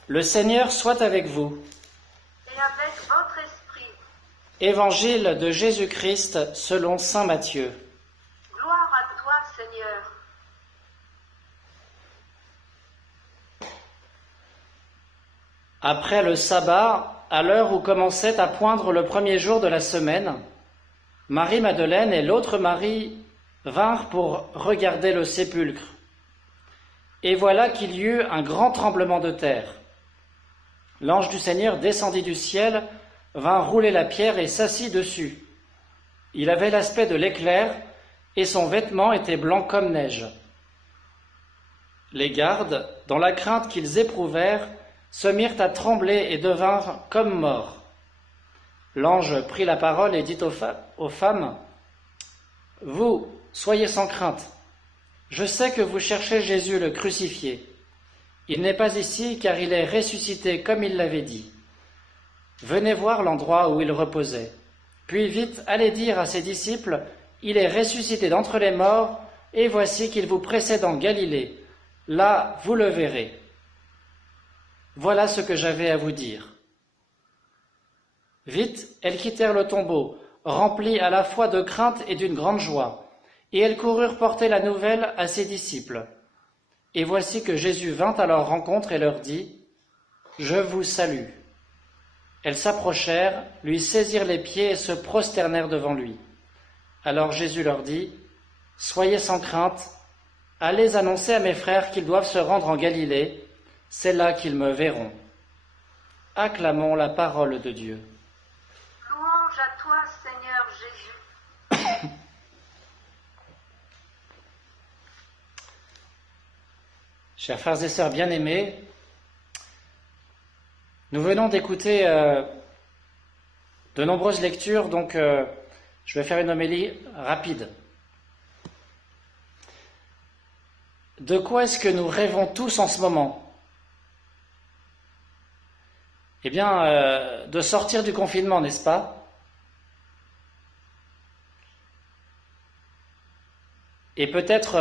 Le Seigneur soit avec vous. Et avec votre esprit. Évangile de Jésus-Christ selon saint Matthieu. Gloire à toi, Seigneur. Après le sabbat, à l'heure où commençait à poindre le premier jour de la semaine, Marie-Madeleine et l'autre Marie vinrent pour regarder le sépulcre. Et voilà qu'il y eut un grand tremblement de terre. L'ange du Seigneur descendit du ciel, vint rouler la pierre et s'assit dessus. Il avait l'aspect de l'éclair, et son vêtement était blanc comme neige. Les gardes, dans la crainte qu'ils éprouvèrent, se mirent à trembler et devinrent comme morts. L'ange prit la parole et dit aux femmes, « Vous, soyez sans crainte. Je sais que vous cherchez Jésus le crucifié. Il n'est pas ici, car il est ressuscité comme il l'avait dit. Venez voir l'endroit où il reposait. Puis vite, allez dire à ses disciples, il est ressuscité d'entre les morts, et voici qu'il vous précède en Galilée. Là, vous le verrez. Voilà ce que j'avais à vous dire. » Vite, elles quittèrent le tombeau, remplies à la fois de crainte et d'une grande joie, et elles coururent porter la nouvelle à ses disciples. Et voici que Jésus vint à leur rencontre et leur dit, « Je vous salue. » Elles s'approchèrent, lui saisirent les pieds et se prosternèrent devant lui. Alors Jésus leur dit, « Soyez sans crainte, allez annoncer à mes frères qu'ils doivent se rendre en Galilée, c'est là qu'ils me verront. » Acclamons la parole de Dieu. Louange à toi, Seigneur Jésus. Chers frères et sœurs bien-aimés, nous venons d'écouter de nombreuses lectures, donc je vais faire une homélie rapide. De quoi est-ce que nous rêvons tous en ce moment ? Eh bien, de sortir du confinement, n'est-ce pas ? Et peut-être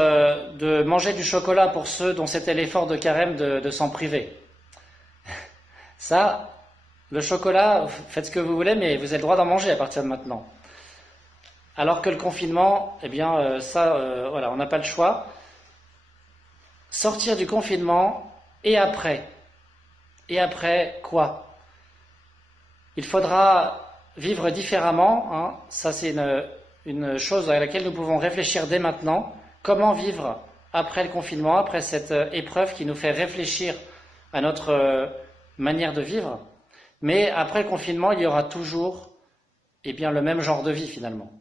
de manger du chocolat pour ceux dont c'était l'effort de carême de s'en priver. Ça, le chocolat, faites ce que vous voulez, mais vous avez le droit d'en manger à partir de maintenant. Alors que le confinement, eh bien, voilà, on n'a pas le choix. Sortir du confinement, et après quoi ? Il faudra vivre différemment, hein. Ça c'est une chose à laquelle nous pouvons réfléchir dès maintenant. Comment vivre après le confinement, après cette épreuve qui nous fait réfléchir à notre manière de vivre. Mais après le confinement, il y aura toujours le même genre de vie finalement.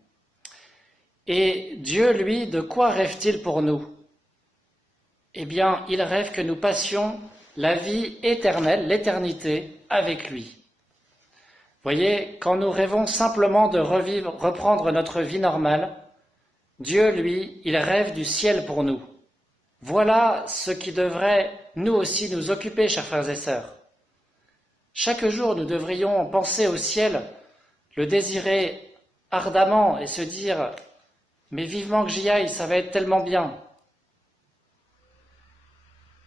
Et Dieu, lui, de quoi rêve-t-il pour nous ? eh bien, il rêve que nous passions la vie éternelle, l'éternité, avec lui. Voyez, quand nous rêvons simplement de reprendre notre vie normale, Dieu, lui, il rêve du ciel pour nous. Voilà ce qui devrait, nous aussi, nous occuper, chers frères et sœurs. Chaque jour, nous devrions penser au ciel, le désirer ardemment et se dire « Mais vivement que j'y aille, ça va être tellement bien !»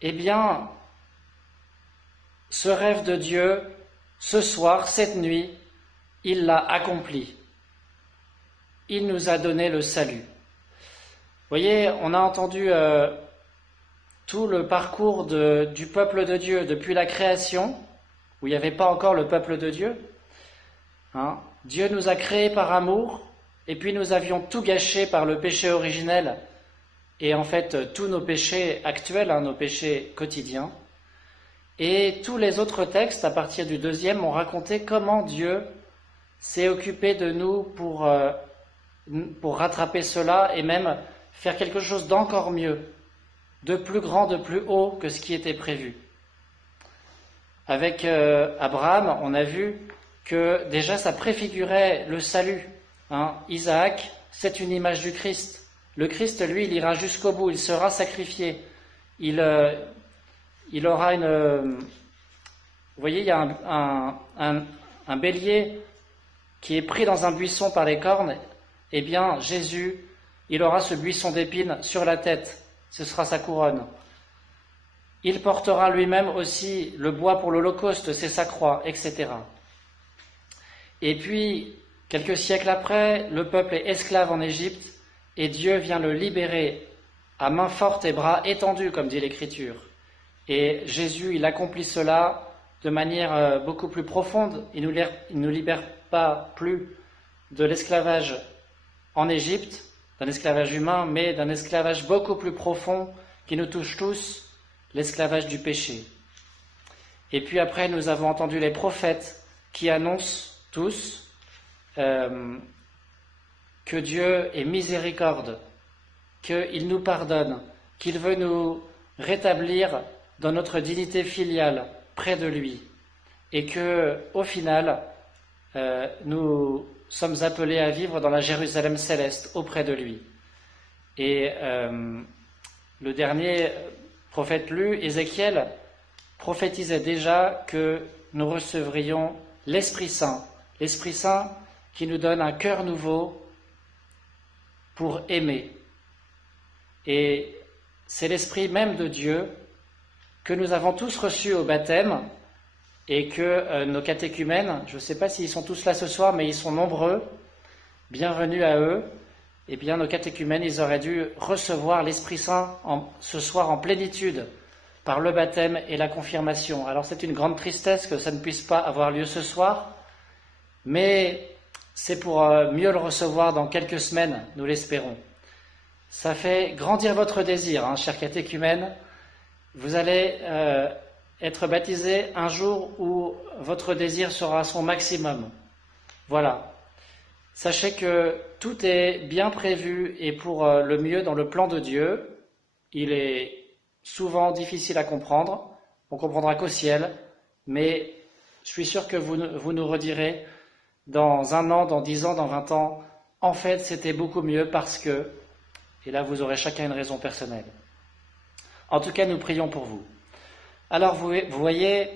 Eh bien, ce rêve de Dieu, ce soir, cette nuit, il l'a accompli. Il nous a donné le salut. Vous voyez, on a entendu tout le parcours du peuple de Dieu depuis la création, où il n'y avait pas encore le peuple de Dieu. Dieu nous a créés par amour, et puis nous avions tout gâché par le péché originel, et en fait tous nos péchés actuels, nos péchés quotidiens. Et tous les autres textes, à partir du 2e, ont raconté comment Dieu s'est occupé de nous pour rattraper cela, et même faire quelque chose d'encore mieux, de plus grand, de plus haut que ce qui était prévu. Avec Abraham, on a vu que déjà ça préfigurait le salut. Isaac, c'est une image du Christ. Le Christ, lui, il ira jusqu'au bout, il sera sacrifié. Il aura une... Vous voyez, il y a un bélier qui est pris dans un buisson par les cornes. Eh bien, Jésus, il aura ce buisson d'épines sur la tête. Ce sera sa couronne. Il portera lui-même aussi le bois pour l'Holocauste, c'est sa croix, etc. Et puis, quelques siècles après, le peuple est esclave en Égypte et Dieu vient le libérer à main forte et bras étendus, comme dit l'Écriture. Et Jésus, il accomplit cela de manière beaucoup plus profonde. Il ne nous libère pas plus de l'esclavage en Égypte, d'un esclavage humain, mais d'un esclavage beaucoup plus profond qui nous touche tous, l'esclavage du péché. Et puis après, nous avons entendu les prophètes qui annoncent tous que Dieu est miséricorde, qu'il nous pardonne, qu'il veut nous rétablir dans notre dignité filiale près de lui, et que, au final, nous sommes appelés à vivre dans la Jérusalem céleste auprès de lui. Et le dernier prophète lu, Ézéchiel, prophétisait déjà que nous recevrions l'Esprit Saint qui nous donne un cœur nouveau pour aimer. Et c'est l'Esprit même de Dieu que nous avons tous reçu au baptême et que nos catéchumènes, je ne sais pas s'ils sont tous là ce soir, mais ils sont nombreux, bienvenue à eux. Eh bien, nos catéchumènes, ils auraient dû recevoir l'Esprit Saint ce soir en plénitude par le baptême et la confirmation. Alors, c'est une grande tristesse que ça ne puisse pas avoir lieu ce soir, mais c'est pour mieux le recevoir dans quelques semaines, nous l'espérons. Ça fait grandir votre désir, chers catéchumènes. Vous allez être baptisés un jour où votre désir sera à son maximum. Voilà. Sachez que tout est bien prévu et pour le mieux dans le plan de Dieu. Il est souvent difficile à comprendre. On comprendra qu'au ciel. Mais je suis sûr que vous nous redirez dans 1 an, dans 10 ans, dans 20 ans. En fait, c'était beaucoup mieux parce que... Et là, vous aurez chacun une raison personnelle. En tout cas, nous prions pour vous. Alors, vous voyez,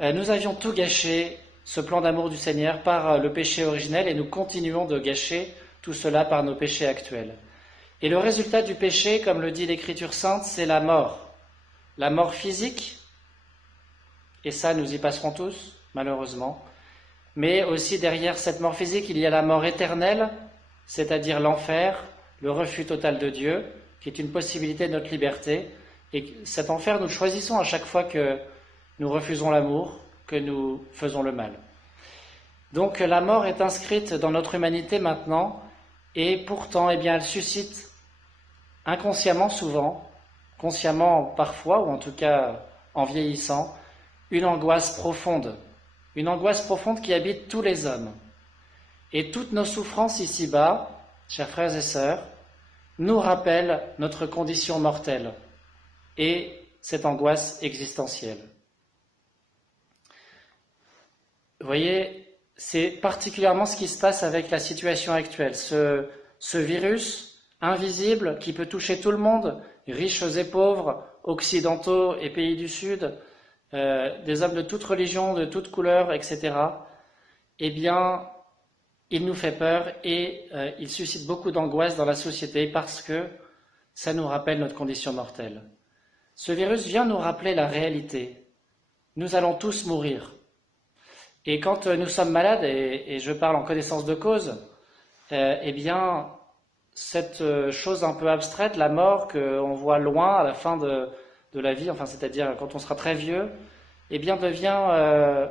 nous avions tout gâché, ce plan d'amour du Seigneur, par le péché originel, et nous continuons de gâcher tout cela par nos péchés actuels. Et le résultat du péché, comme le dit l'Écriture sainte, c'est la mort. La mort physique, et ça, nous y passerons tous, malheureusement. Mais aussi derrière cette mort physique, il y a la mort éternelle, c'est-à-dire l'enfer, le refus total de Dieu, qui est une possibilité de notre liberté. Et cet enfer, nous le choisissons à chaque fois que nous refusons l'amour, que nous faisons le mal. Donc la mort est inscrite dans notre humanité maintenant, et pourtant, elle suscite inconsciemment souvent, consciemment parfois, ou en tout cas en vieillissant, une angoisse profonde qui habite tous les hommes. Et toutes nos souffrances ici-bas, chers frères et sœurs, nous rappellent notre condition mortelle. et cette angoisse existentielle. Vous voyez, c'est particulièrement ce qui se passe avec la situation actuelle. Ce virus invisible qui peut toucher tout le monde, riches et pauvres, occidentaux et pays du Sud, des hommes de toute religion, de toute couleur, etc., eh bien, il nous fait peur et il suscite beaucoup d'angoisse dans la société parce que ça nous rappelle notre condition mortelle. Ce virus vient nous rappeler la réalité. Nous allons tous mourir. Et quand nous sommes malades, et je parle en connaissance de cause, eh bien, cette chose un peu abstraite, la mort qu'on voit loin à la fin de la vie, enfin, c'est-à-dire quand on sera très vieux, eh bien, devient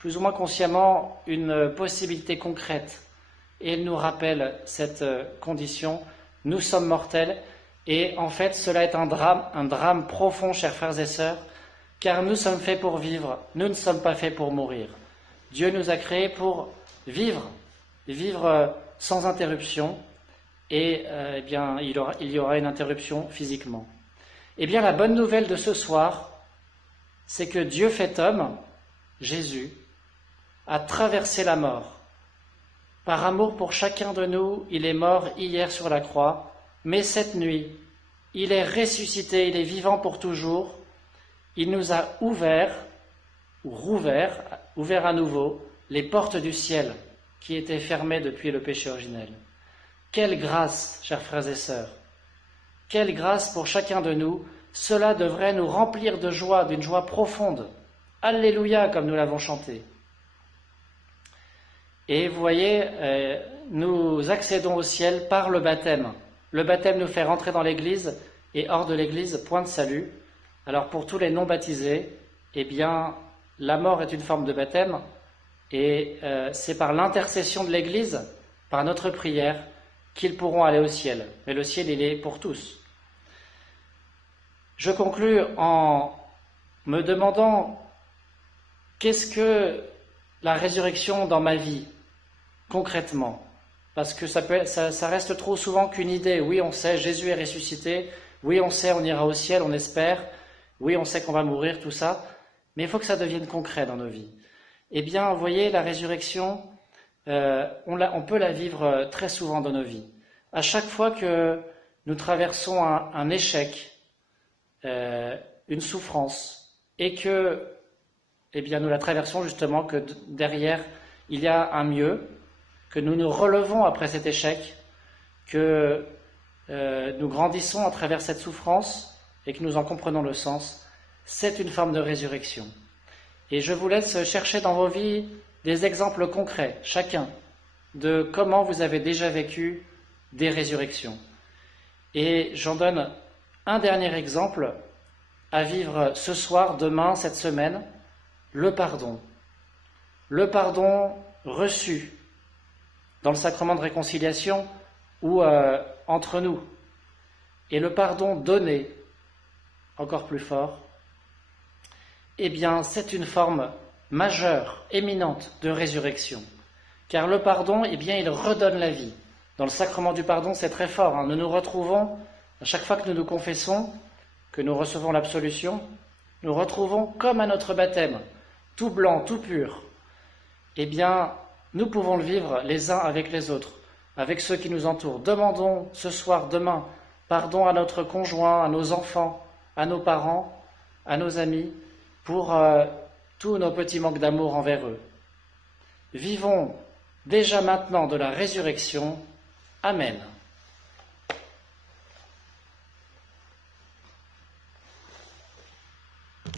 plus ou moins consciemment une possibilité concrète. Et elle nous rappelle cette condition. Nous sommes mortels. Et en fait, cela est un drame profond, chers frères et sœurs, car nous sommes faits pour vivre, nous ne sommes pas faits pour mourir. Dieu nous a créés pour vivre sans interruption, et eh bien, il y aura une interruption physiquement. Eh bien, la bonne nouvelle de ce soir, c'est que Dieu fait homme, Jésus, a traversé la mort. Par amour pour chacun de nous, il est mort hier sur la croix, mais cette nuit, il est ressuscité, il est vivant pour toujours. Il nous a ouvert à nouveau les portes du ciel qui étaient fermées depuis le péché originel. Quelle grâce, chers frères et sœurs! Quelle grâce pour chacun de nous! Cela devrait nous remplir de joie, d'une joie profonde. Alléluia, comme nous l'avons chanté. Et vous voyez, nous accédons au ciel par le baptême. Le baptême nous fait rentrer dans l'Église, et hors de l'Église, point de salut. Alors pour tous les non-baptisés, eh bien, la mort est une forme de baptême, et c'est par l'intercession de l'Église, par notre prière, qu'ils pourront aller au ciel. Mais le ciel, il est pour tous. Je conclus en me demandant qu'est-ce que la résurrection dans ma vie, concrètement? Parce que ça reste trop souvent qu'une idée. Oui, on sait, Jésus est ressuscité. Oui, on sait, on ira au ciel, on espère. Oui, on sait qu'on va mourir, tout ça. Mais il faut que ça devienne concret dans nos vies. Eh bien, vous voyez, la résurrection, on peut la vivre très souvent dans nos vies. À chaque fois que nous traversons un échec, une souffrance, et que, eh bien, nous la traversons justement, que derrière, il y a un mieux, que nous nous relevons après cet échec, que nous grandissons à travers cette souffrance et que nous en comprenons le sens, c'est une forme de résurrection. Et je vous laisse chercher dans vos vies des exemples concrets, chacun, de comment vous avez déjà vécu des résurrections. Et j'en donne un dernier exemple à vivre ce soir, demain, cette semaine, le pardon. Le pardon reçu dans le sacrement de réconciliation ou entre nous. Et le pardon donné, encore plus fort, eh bien, c'est une forme majeure, éminente de résurrection. Car le pardon, eh bien, il redonne la vie. Dans le sacrement du pardon, c'est très fort. Nous nous retrouvons, à chaque fois que nous nous confessons, que nous recevons l'absolution, nous retrouvons comme à notre baptême, tout blanc, tout pur. Eh bien, nous pouvons le vivre les uns avec les autres, avec ceux qui nous entourent. Demandons ce soir, demain, pardon à notre conjoint, à nos enfants, à nos parents, à nos amis, pour tous nos petits manques d'amour envers eux. Vivons déjà maintenant de la résurrection. Amen.